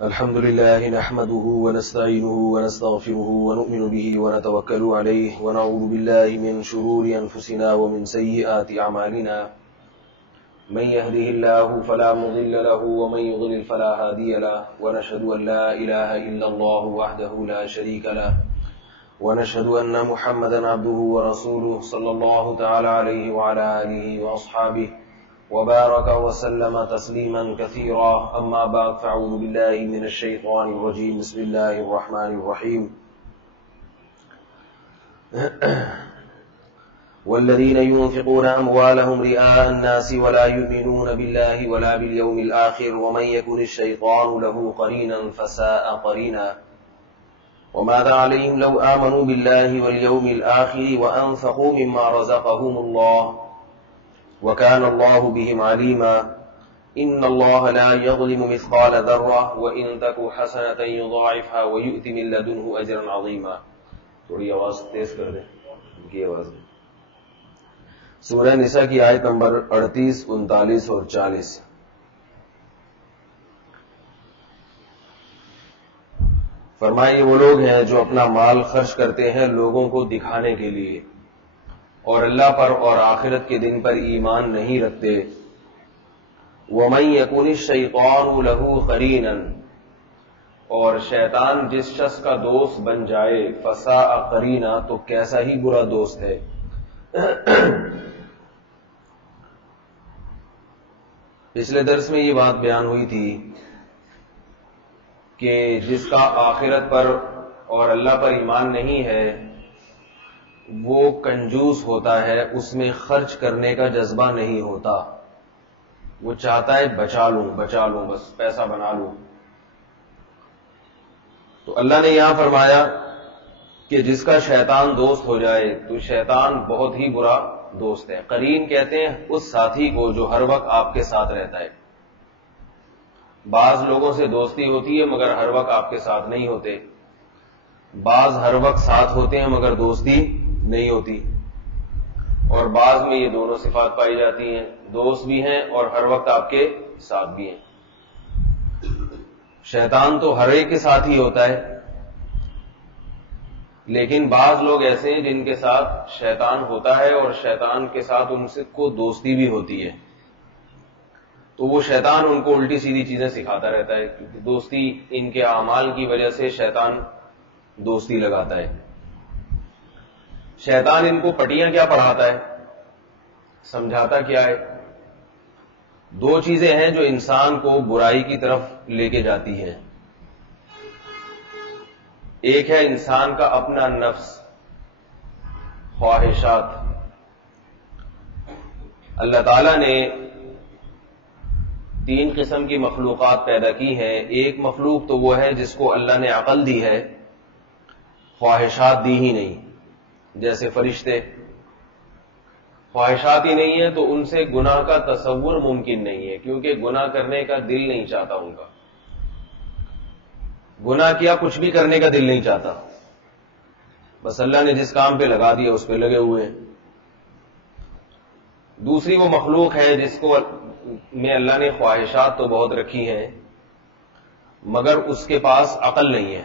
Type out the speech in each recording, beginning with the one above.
الحمد لله نحمده ونستعينه ونستغفره ونؤمن به ونتوكل عليه ونعوذ بالله من شرور أنفسنا ومن سيئات أعمالنا من يهده الله فلا مضل له ومن يضلل فلا هادي له ونشهد أن لا إله إلا الله وحده لا شريك له ونشهد أن محمدا عبده ورسوله صلى الله تعالى عليه وعلى آله وأصحابه وبارك وسلم تسليما كثيرا أما بعد فأعوذ بالله من الشيطان الرجيم بسم الله الرحمن الرحيم والذين ينفقون أموالهم رئاء الناس ولا يؤمنون بالله ولا باليوم الآخر ومن يكن الشيطان له قرينا فساء قرينا وماذا عليهم لو آمنوا بالله واليوم الآخر وأنفقوا مما رزقهم الله وكان الله بهم عليما إن الله لا يظلم مثقال ذرة وإن تك حسنة يضاعفها ويؤت من لدنه أجرا عظيما. تھوڑی آواز تیز کر دیں ان کی آواز میں. سورہ نساء کی آیت نمبر 38، 39 اور 40. فرمائے یہ وہ لوگ ہیں جو اپنا مال خرچ کرتے ہیں لوگوں کو دکھانے کے لیے اور اللہ پر اور آخرت کے دن پر ایمان نہیں رکھتے. وَمَن يَكُنِ الشَّيْطَانُ لَهُ قَرِينًا، اور شیطان جس شخص کا دوست بن جائے فَسَاءَ قَرِينًا، تو کیسا ہی برا دوست ہے. پچھلے درس میں یہ بات بیان ہوئی تھی کہ جس کا آخرت پر اور اللہ پر ایمان نہیں ہے وہ کنجوس ہوتا ہے، اس میں خرچ کرنے کا جذبہ نہیں ہوتا. وہ چاہتا ہے بچا لوں بس پیسہ بنا لوں. تو اللہ نے یہاں فرمایا کہ جس کا شیطان دوست ہو جائے تو شیطان بہت ہی برا دوست ہے. قرین کہتے ہیں اس ساتھی کو جو ہر وقت آپ کے ساتھ رہتا ہے. بعض لوگوں سے دوستی ہوتی ہے مگر ہر وقت آپ کے ساتھ نہیں ہوتے، بعض ہر وقت ساتھ ہوتے ہیں مگر دوستی نہیں ہوتی، اور بعض میں یہ دونوں صفات پائی جاتی ہیں، دوست بھی ہیں اور ہر وقت آپ کے ساتھ بھی ہیں. شیطان تو ہر ایک کے ساتھ ہی ہوتا ہے، لیکن بعض لوگ ایسے ہیں جن کے ساتھ شیطان ہوتا ہے اور شیطان کے ساتھ ان سے کو دوستی بھی ہوتی ہے، تو وہ شیطان ان کو الٹی سیدھی چیزیں سکھاتا رہتا ہے، کیونکہ دوستی ان کے اعمال کی وجہ سے شیطان دوستی لگاتا ہے. شیطان ان کو پٹیاں کیا پڑھاتا ہے، سمجھاتا کیا ہے؟ دو چیزیں ہیں جو انسان کو برائی کی طرف لے کے جاتی ہیں. ایک ہے انسان کا اپنا نفس، خواہشات. اللہ تعالیٰ نے 3 قسم کی مخلوقات پیدا کی ہیں. ایک مخلوق تو وہ ہے جس کو اللہ نے عقل دی ہے، خواہشات دی ہی نہیں. جیسے فرشتے خواہشات ہی نہیں ہے تو ان سے گناہ کا تصور ممکن نہیں ہے، کیونکہ گناہ کرنے کا دل نہیں چاہتا ان کا. گناہ کیا کچھ بھی کرنے کا دل نہیں چاہتا، بس اللہ نے جس کام پہ لگا دیا اس پہ لگے ہوئے ہیں. دوسری وہ مخلوق ہے جس کو میں اللہ نے خواہشات تو بہت رکھی ہیں مگر اس کے پاس عقل نہیں ہے.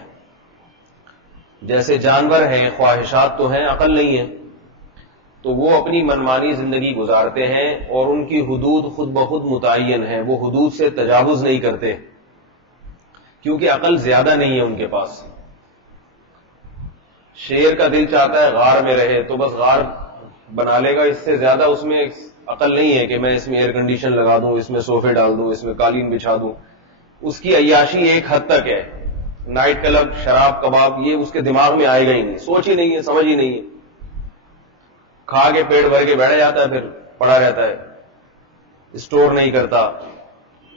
جیسے جانور ہیں، خواہشات تو ہیں، عقل نہیں ہے، تو وہ اپنی منمانی زندگی گزارتے ہیں اور ان کی حدود خود بخود متعین ہیں. وہ حدود سے تجاوز نہیں کرتے کیونکہ عقل زیادہ نہیں ہے ان کے پاس. شیر کا دل چاہتا ہے غار میں رہے تو بس غار بنا لے گا، اس سے زیادہ اس میں عقل نہیں ہے کہ میں اس میں ایئر کنڈیشن لگا دوں، اس میں صوفے ڈال دوں، اس میں قالین بچھا دوں. اس کی عیاشی ایک حد تک ہے. نائٹ کلب، شراب، کباب، یہ اس کے دماغ میں آئے گا ہی نہیں، سوچ ہی نہیں ہے، سمجھ ہی نہیں ہے. کھا کے پیٹ بھر کے بیٹھ جاتا ہے، پھر پڑا رہتا ہے، اسٹور نہیں کرتا.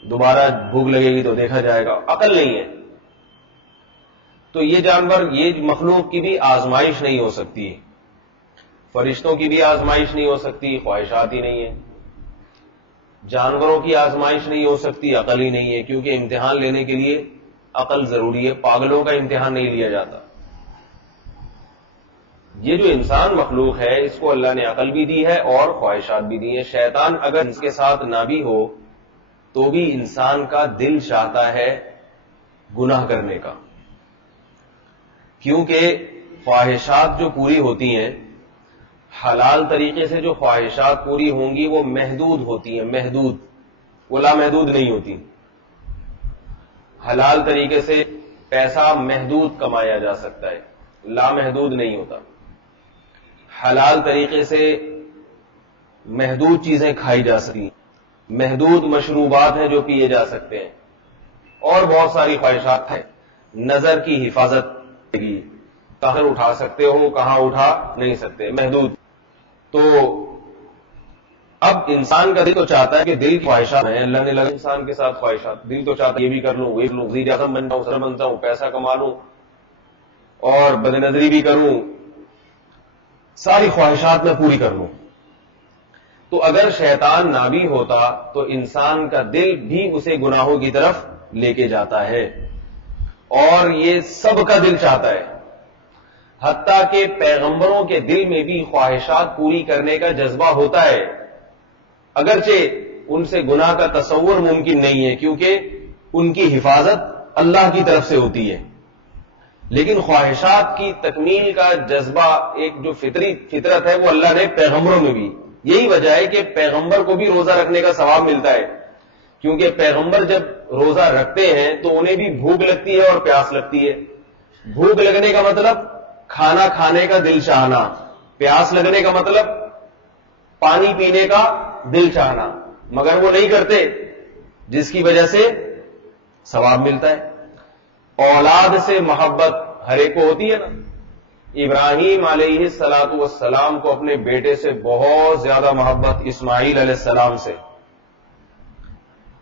دوبارہ بھوک لگے گی تو دیکھا جائے گا. عقل نہیں ہے. تو یہ جانور، یہ مخلوق کی بھی آزمائش نہیں ہو سکتی، فرشتوں کی بھی آزمائش نہیں ہو سکتی، خواہشات ہی نہیں ہے. جانوروں کی آزمائش نہیں ہو سکتی، عقل ہی نہیں ہے، کیونکہ امتحان لینے کے لیے عقل ضروری ہے. پاگلوں کا امتحان نہیں لیا جاتا. یہ جو انسان مخلوق ہے اس کو اللہ نے عقل بھی دی ہے اور خواہشات بھی دی ہیں. شیطان اگر اس کے ساتھ نہ بھی ہو تو بھی انسان کا دل چاہتا ہے گناہ کرنے کا، کیونکہ خواہشات جو پوری ہوتی ہیں، حلال طریقے سے جو خواہشات پوری ہوں گی وہ محدود ہوتی ہیں، محدود، وہ لامحدود نہیں ہوتی. حلال طریقے سے پیسہ محدود کمایا جا سکتا ہے، لامحدود نہیں ہوتا. حلال طریقے سے محدود چیزیں کھائی جا سکتی ہیں، محدود مشروبات ہیں جو پیے جا سکتے ہیں، اور بہت ساری خواہشات ہیں. نظر کی حفاظت کی، کہاں اٹھا سکتے ہو کہاں اٹھا نہیں سکتے، محدود. تو اب انسان کا دل تو چاہتا ہے کہ دل کی خواہشات ہیں، اللہ نے لگا انسان کے ساتھ خواہشات، دل تو چاہتا ہے یہ بھی کر لوں، وہ لوں، وزیر اعظم بن جاؤں، صدر بنتا ہوں، پیسہ کما لوں اور بد نظری بھی کروں، ساری خواہشات میں پوری کر لوں. تو اگر شیطان نہ بھی ہوتا تو انسان کا دل بھی اسے گناہوں کی طرف لے کے جاتا ہے، اور یہ سب کا دل چاہتا ہے. حتیٰ کہ پیغمبروں کے دل میں بھی خواہشات پوری کرنے کا جذبہ ہوتا ہے، اگرچہ ان سے گناہ کا تصور ممکن نہیں ہے کیونکہ ان کی حفاظت اللہ کی طرف سے ہوتی ہے. لیکن خواہشات کی تکمیل کا جذبہ، ایک جو فطرت ہے، وہ اللہ نے پیغمبروں میں بھی. یہی وجہ ہے کہ پیغمبر کو بھی روزہ رکھنے کا ثواب ملتا ہے، کیونکہ پیغمبر جب روزہ رکھتے ہیں تو انہیں بھی بھوک لگتی ہے اور پیاس لگتی ہے. بھوک لگنے کا مطلب کھانا کھانے کا دل چاہنا، پیاس لگنے کا مطلب پانی پینے کا دل چاہنا، مگر وہ نہیں کرتے، جس کی وجہ سے ثواب ملتا ہے. اولاد سے محبت ہر ایک کو ہوتی ہے نا. ابراہیم علیہ الصلوۃ والسلام کو اپنے بیٹے سے بہت زیادہ محبت، اسماعیل علیہ السلام سے.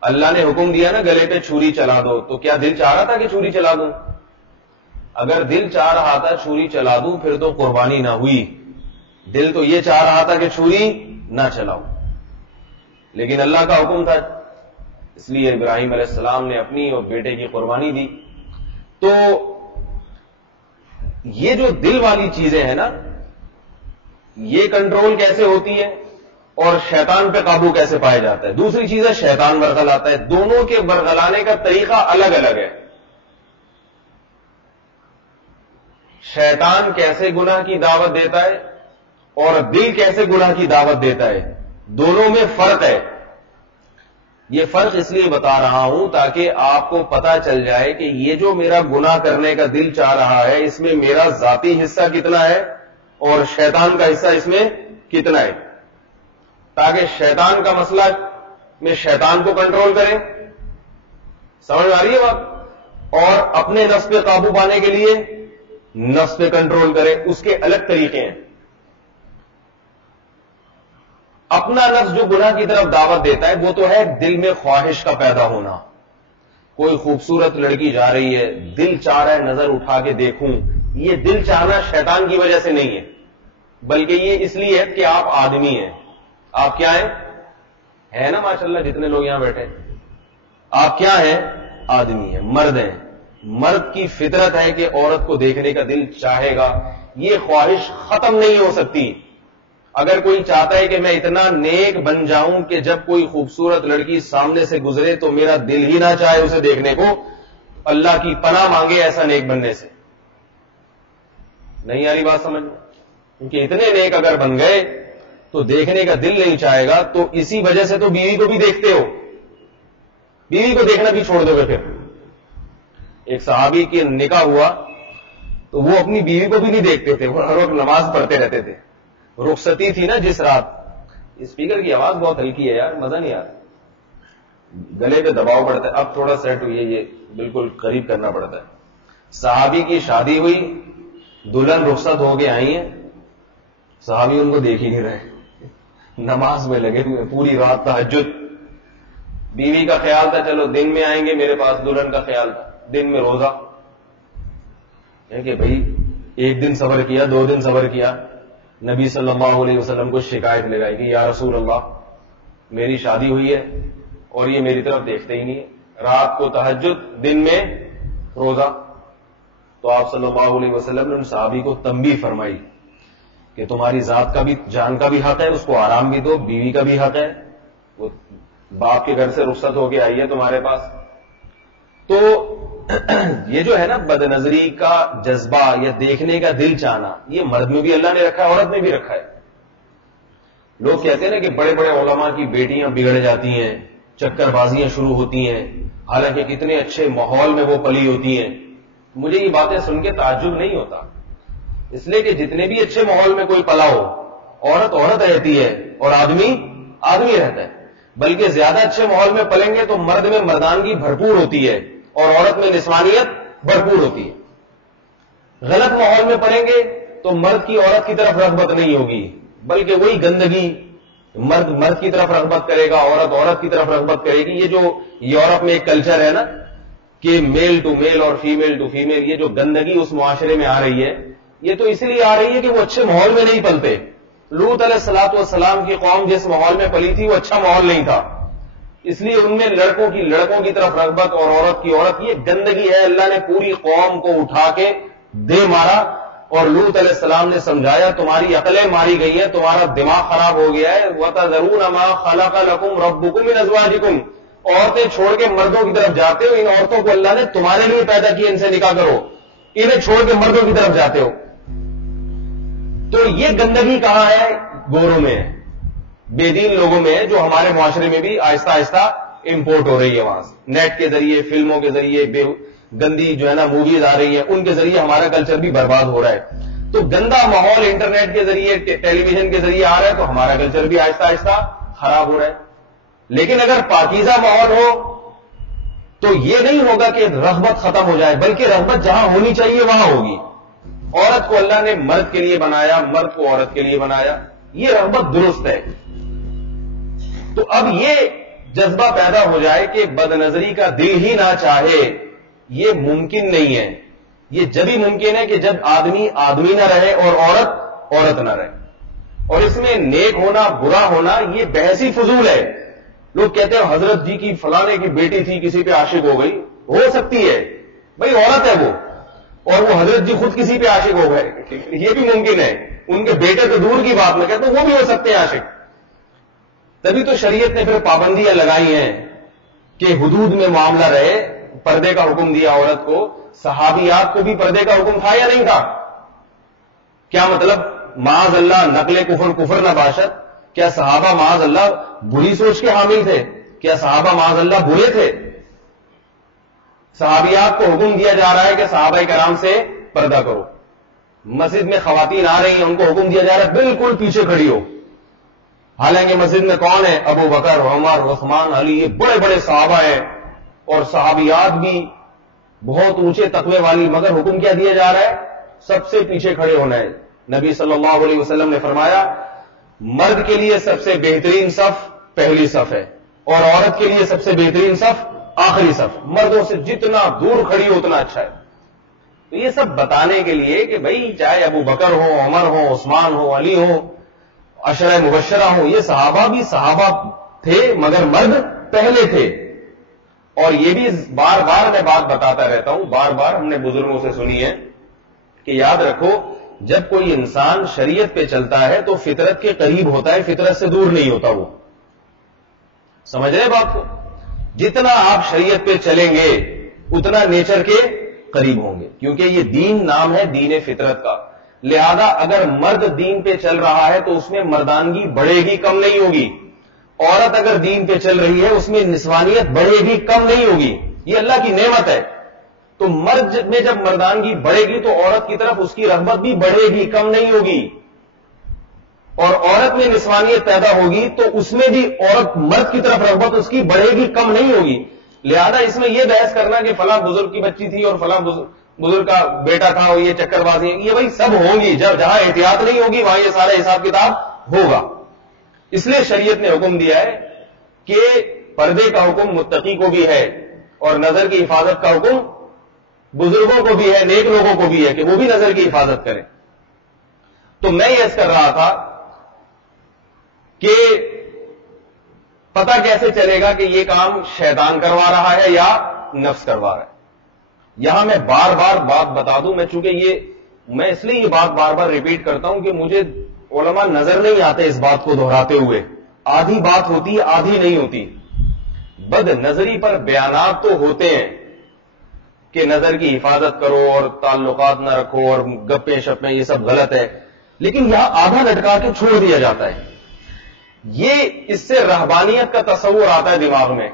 اللہ نے حکم دیا نا گلے پہ چھری چلا دو، تو کیا دل چاہ رہا تھا کہ چھری چلا دوں؟ اگر دل چاہ رہا تھا چھری چلا دوں پھر تو قربانی نہ ہوئی. دل تو یہ چاہ رہا تھا کہ چھری نہ چلاؤ، لیکن اللہ کا حکم تھا، اس لیے ابراہیم علیہ السلام نے اپنی اور بیٹے کی قربانی دی. تو یہ جو دل والی چیزیں ہیں نا، یہ کنٹرول کیسے ہوتی ہے اور شیطان پہ قابو کیسے پایا جاتا ہے؟ دوسری چیز ہے شیطان برگلاتا ہے. دونوں کے برگلانے کا طریقہ الگ الگ ہے. شیطان کیسے گناہ کی دعوت دیتا ہے اور دل کیسے گناہ کی دعوت دیتا ہے، دونوں میں فرق ہے. یہ فرق اس لیے بتا رہا ہوں تاکہ آپ کو پتا چل جائے کہ یہ جو میرا گناہ کرنے کا دل چاہ رہا ہے، اس میں میرا ذاتی حصہ کتنا ہے اور شیطان کا حصہ اس میں کتنا ہے، تاکہ شیطان کا مسئلہ میں شیطان کو کنٹرول کریں. سمجھ آ رہی ہے بات؟ اور اپنے نفس پہ قابو پانے کے لیے نفس پہ کنٹرول کریں. اس کے الگ طریقے ہیں. اپنا نفس جو گناہ کی طرف دعوت دیتا ہے وہ تو ہے دل میں خواہش کا پیدا ہونا. کوئی خوبصورت لڑکی جا رہی ہے، دل چاہ رہا ہے نظر اٹھا کے دیکھوں. یہ دل چاہنا شیطان کی وجہ سے نہیں ہے، بلکہ یہ اس لیے ہے کہ آپ آدمی ہیں. آپ کیا ہیں؟ ہے نا ماشاءاللہ جتنے لوگ یہاں بیٹھے، آپ کیا ہیں؟ آدمی ہیں، مرد ہیں. مرد کی فطرت ہے کہ عورت کو دیکھنے کا دل چاہے گا. یہ خواہش ختم نہیں ہو سکتی. اگر کوئی چاہتا ہے کہ میں اتنا نیک بن جاؤں کہ جب کوئی خوبصورت لڑکی سامنے سے گزرے تو میرا دل ہی نہ چاہے اسے دیکھنے کو، اللہ کی پناہ مانگے ایسا نیک بننے سے. نہیں آ رہی بات سمجھ میں؟ کیونکہ اتنے نیک اگر بن گئے تو دیکھنے کا دل نہیں چاہے گا. تو اسی وجہ سے تو بیوی کو بھی دیکھتے ہو، بیوی کو دیکھنا بھی چھوڑ دو گے. پھر ایک صحابی کی نکاح ہوا تو وہ اپنی بیوی کو بھی نہیں دیکھتے تھے، وہ ہر وقت نماز پڑھتے رہتے تھے. رخصتی تھی نا جس رات. اسپیکر کی آواز بہت ہلکی ہے یار، مزہ نہیں آ رہا، گلے پہ دباؤ پڑتا ہے. اب تھوڑا سیٹ ہوئی ہے، یہ بالکل قریب کرنا پڑتا ہے. صحابی کی شادی ہوئی، دلہن رخصت ہو کے آئی ہیں، صحابی ان کو دیکھ ہی نہیں رہے، نماز میں لگے ہوئے پوری رات تہجد. بیوی کا خیال تھا چلو دن میں آئیں گے میرے پاس، دلہن کا خیال تھا دن میں روزہ ہے کہ بھائی ایک دن صبر کیا، 2 دن صبر کیا. نبی صلی اللہ علیہ وسلم کو شکایت لگائی کہ یا رسول اللہ میری شادی ہوئی ہے اور یہ میری طرف دیکھتے ہی نہیں ہے، رات کو تہجد دن میں روزہ. تو آپ صلی اللہ علیہ وسلم نے ان صحابی کو تنبیہ فرمائی کہ تمہاری ذات کا بھی، جان کا بھی حق ہے، اس کو آرام بھی دو. بیوی کا بھی حق ہے، وہ باپ کے گھر سے رخصت ہو کے آئی ہے تمہارے پاس. تو یہ جو ہے نا بد نظری کا جذبہ یا دیکھنے کا دل چاہنا، یہ مرد میں بھی اللہ نے رکھا ہے، عورت میں بھی رکھا ہے. لوگ کہتے ہیں نا کہ بڑے بڑے علماء کی بیٹیاں بگڑ جاتی ہیں، چکر بازیاں شروع ہوتی ہیں، حالانکہ کتنے اچھے ماحول میں وہ پلی ہوتی ہیں. مجھے یہ باتیں سن کے تعجب نہیں ہوتا، اس لیے کہ جتنے بھی اچھے ماحول میں کوئی پلا ہو، عورت عورت رہتی ہے اور آدمی آدمی رہتا ہے. بلکہ زیادہ اچھے ماحول میں پلیں گے تو مرد میں مردانگی بھرپور ہوتی ہے اور عورت میں نسوانیت بھرپور ہوتی ہے. غلط ماحول میں پلیں گے تو مرد کی عورت کی طرف رغبت نہیں ہوگی، بلکہ وہی گندگی، مرد مرد کی طرف رغبت کرے گا، عورت عورت کی طرف رغبت کرے گی. یہ جو یورپ میں ایک کلچر ہے نا کہ میل ٹو میل اور فیمیل ٹو فیمیل، یہ جو گندگی اس معاشرے میں آ رہی ہے، یہ تو اس لیے آ رہی ہے کہ وہ اچھے ماحول میں نہیں پلتے. لوط علیہ الصلوۃ والسلام کی قوم جس ماحول میں پلی تھی وہ اچھا ماحول نہیں تھا، اس لیے ان میں لڑکوں کی طرف رغبت اور عورت کی عورت. یہ گندگی ہے. اللہ نے پوری قوم کو اٹھا کے دے مارا اور لوط علیہ السلام نے سمجھایا تمہاری عقلیں ماری گئی ہیں، تمہارا دماغ خراب ہو گیا ہے. وَتَذَرُونَ مَا خَلَقَ لَكُمْ رَبُّكُم مِّنْ أَزْوَاجِكُمْ، عورتیں چھوڑ کے مردوں کی طرف جاتے ہو. ان عورتوں کو اللہ نے تمہارے لیے پیدا کیا، ان سے نکاح کرو. انہیں چھوڑ کے مردوں کی طرف جاتے ہو. تو یہ گندگی کہاں ہے؟ گوروں میں ہے، بے دین لوگوں میں ہے، جو ہمارے معاشرے میں بھی آہستہ آہستہ امپورٹ ہو رہی ہے. وہاں سے نیٹ کے ذریعے، فلموں کے ذریعے، گندی جو ہے نا موویز آ رہی ہیں، ان کے ذریعے ہمارا کلچر بھی برباد ہو رہا ہے. تو گندا ماحول انٹرنیٹ کے ذریعے، ٹیلی ویژن کے ذریعے آ رہا ہے تو ہمارا کلچر بھی آہستہ آہستہ خراب ہو رہا ہے. لیکن اگر پاکیزہ ماحول ہو تو یہ نہیں ہوگا کہ رغبت ختم ہو جائے، بلکہ رغبت جہاں ہونی چاہیے وہاں ہوگی. عورت کو اللہ نے مرد کے لیے بنایا، مرد کو عورت کے لیے بنایا، یہ رغبت درست ہے. تو اب یہ جذبہ پیدا ہو جائے کہ بد نظری کا دل ہی نہ چاہے، یہ ممکن نہیں ہے. یہ جبھی ممکن ہے کہ جب آدمی آدمی نہ رہے اور عورت عورت نہ رہے. اور اس میں نیک ہونا برا ہونا یہ بحث ہی فضول ہے. لوگ کہتے ہیں حضرت جی کی فلانے کی بیٹی تھی، کسی پہ عاشق ہو گئی. ہو سکتی ہے بھائی، عورت ہے وہ، اور وہ حضرت جی خود کسی پہ عاشق ہو گئے، یہ بھی ممکن ہے. ان کے بیٹے تو دور کی بات میں کہتے ہیں وہ بھی ہو سکتے ہیں عاشق. تبھی تو شریعت نے پھر پابندیاں لگائی ہیں کہ حدود میں معاملہ رہے. پردے کا حکم دیا عورت کو. صحابیات کو بھی پردے کا حکم تھا یا نہیں تھا؟ کیا مطلب؟ معاذ اللہ نقل کفر کفر نہ باشد. کیا صحابہ معاذ اللہ بری سوچ کے حامل تھے؟ کیا صحابہ معاذ اللہ برے تھے؟ صحابیات کو حکم دیا جا رہا ہے کہ صحابہ کرام سے پردہ کرو. مسجد میں خواتین آ رہی ہیں، ان کو حکم دیا جا رہا ہے بالکل پیچھے کھڑی ہو. حالانکہ مسجد میں کون ہے؟ ابو بکر، عمر، عثمان، علی، یہ بڑے بڑے صحابہ ہیں اور صحابیات بھی بہت اونچے تقوی والی، مگر حکم کیا دیا جا رہا ہے؟ سب سے پیچھے کھڑے ہونا ہے. نبی صلی اللہ علیہ وسلم نے فرمایا مرد کے لیے سب سے بہترین صف پہلی صف ہے اور عورت کے لیے سب سے بہترین صف آخری صف. مردوں سے جتنا دور کھڑی ہو اتنا اچھا ہے. تو یہ سب بتانے کے لیے کہ بھئی چاہے ابو بکر ہو، عمر ہو، عثمان ہو، علی ہو، عشرہ مبشرہ ہو، یہ صحابہ بھی صحابہ تھے مگر مرد پہلے تھے. اور یہ بھی بار بار میں بات بتاتا رہتا ہوں، بار بار ہم نے بزرگوں سے سنی ہے کہ یاد رکھو جب کوئی انسان شریعت پہ چلتا ہے تو فطرت کے قریب ہوتا ہے، فطرت سے دور نہیں ہوتا. وہ سمجھ رہے بات کو؟ جتنا آپ شریعت پہ چلیں گے اتنا نیچر کے قریب ہوں گے، کیونکہ یہ دین نام ہے دین فطرت کا. لہذا اگر مرد دین پہ چل رہا ہے تو اس میں مردانگی بڑھے گی، کم نہیں ہوگی. عورت اگر دین پہ چل رہی ہے اس میں نسوانیت بڑھے گی، کم نہیں ہوگی. یہ اللہ کی نعمت ہے. تو مرد میں جب مردانگی بڑھے گی تو عورت کی طرف اس کی رغبت بھی بڑھے گی، کم نہیں ہوگی. اور عورت میں نسوانیت پیدا ہوگی تو اس میں بھی عورت مرد کی طرف رغبت اس کی بڑھے گی، کم نہیں ہوگی. لہذا اس میں یہ بحث کرنا کہ فلاں بزرگ کی بچی تھی اور فلاں بزرگ کا بیٹا تھا اور یہ چکر بازی، یہ بھائی سب ہوں گی. جہاں احتیاط نہیں ہوگی وہاں یہ سارا حساب کتاب ہوگا. اس لیے شریعت نے حکم دیا ہے کہ پردے کا حکم متقی کو بھی ہے اور نظر کی حفاظت کا حکم بزرگوں کو بھی ہے، نیک لوگوں کو بھی ہے کہ وہ بھی نظر کی حفاظت کریں. تو میں یہ عرض کر رہا تھا کہ پتہ کیسے چلے گا کہ یہ کام شیطان کروا رہا ہے یا نفس کروا رہا ہے. یہاں میں بار بار بات بتا دوں، میں چونکہ میں اس لیے یہ بات بار بار ریپیٹ کرتا ہوں کہ مجھے علماء نظر نہیں آتے اس بات کو دہراتے ہوئے. آدھی بات ہوتی ہے، آدھی نہیں ہوتی. بد نظری پر بیانات تو ہوتے ہیں کہ نظر کی حفاظت کرو اور تعلقات نہ رکھو اور گپیں شپیں، یہ سب غلط ہے، لیکن یہاں آدھا لٹکا کے چھوڑ دیا جاتا ہے. یہ اس سے رہبانیت کا تصور آتا ہے دماغ میں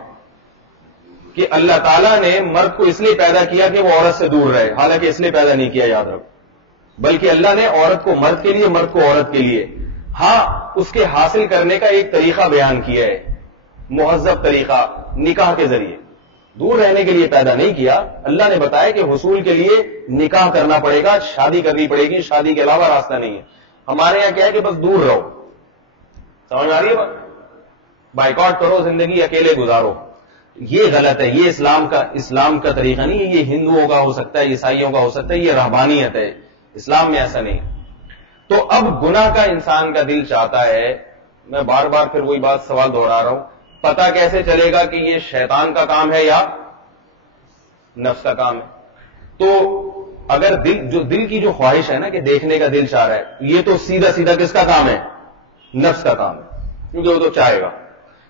کہ اللہ تعالیٰ نے مرد کو اس لیے پیدا کیا کہ وہ عورت سے دور رہے، حالانکہ اس لیے پیدا نہیں کیا، یاد رکھو، بلکہ اللہ نے عورت کو مرد کے لیے، مرد کو عورت کے لیے. ہاں اس کے حاصل کرنے کا ایک طریقہ بیان کیا ہے، مہذب طریقہ، نکاح کے ذریعے. دور رہنے کے لیے پیدا نہیں کیا. اللہ نے بتایا کہ حصول کے لیے نکاح کرنا پڑے گا، شادی کرنی پڑے گی، شادی کے علاوہ راستہ نہیں ہے. ہمارے یہاں کیا ہے کہ بس دور رہو. سمجھ آ رہی ہے بات؟ بائیکاٹ کرو، زندگی اکیلے گزارو. یہ غلط ہے، یہ اسلام کا طریقہ نہیں ہے. یہ ہندوؤں کا ہو سکتا ہے، عیسائیوں کا ہو سکتا ہے، یہ رہبانیت ہے. اسلام میں ایسا نہیں. تو اب گناہ کا انسان کا دل چاہتا ہے. میں بار بار پھر وہی بات سوال دوہرا رہا ہوں، پتا کیسے چلے گا کہ یہ شیطان کا کام ہے یا نفس کا کام ہے؟ تو اگر دل کی جو خواہش ہے نا کہ دیکھنے کا دل چاہ رہا ہے، یہ تو سیدھا سیدھا کس کا کام ہے؟ نفس کا کام ہے، کیونکہ وہ تو چاہے گا.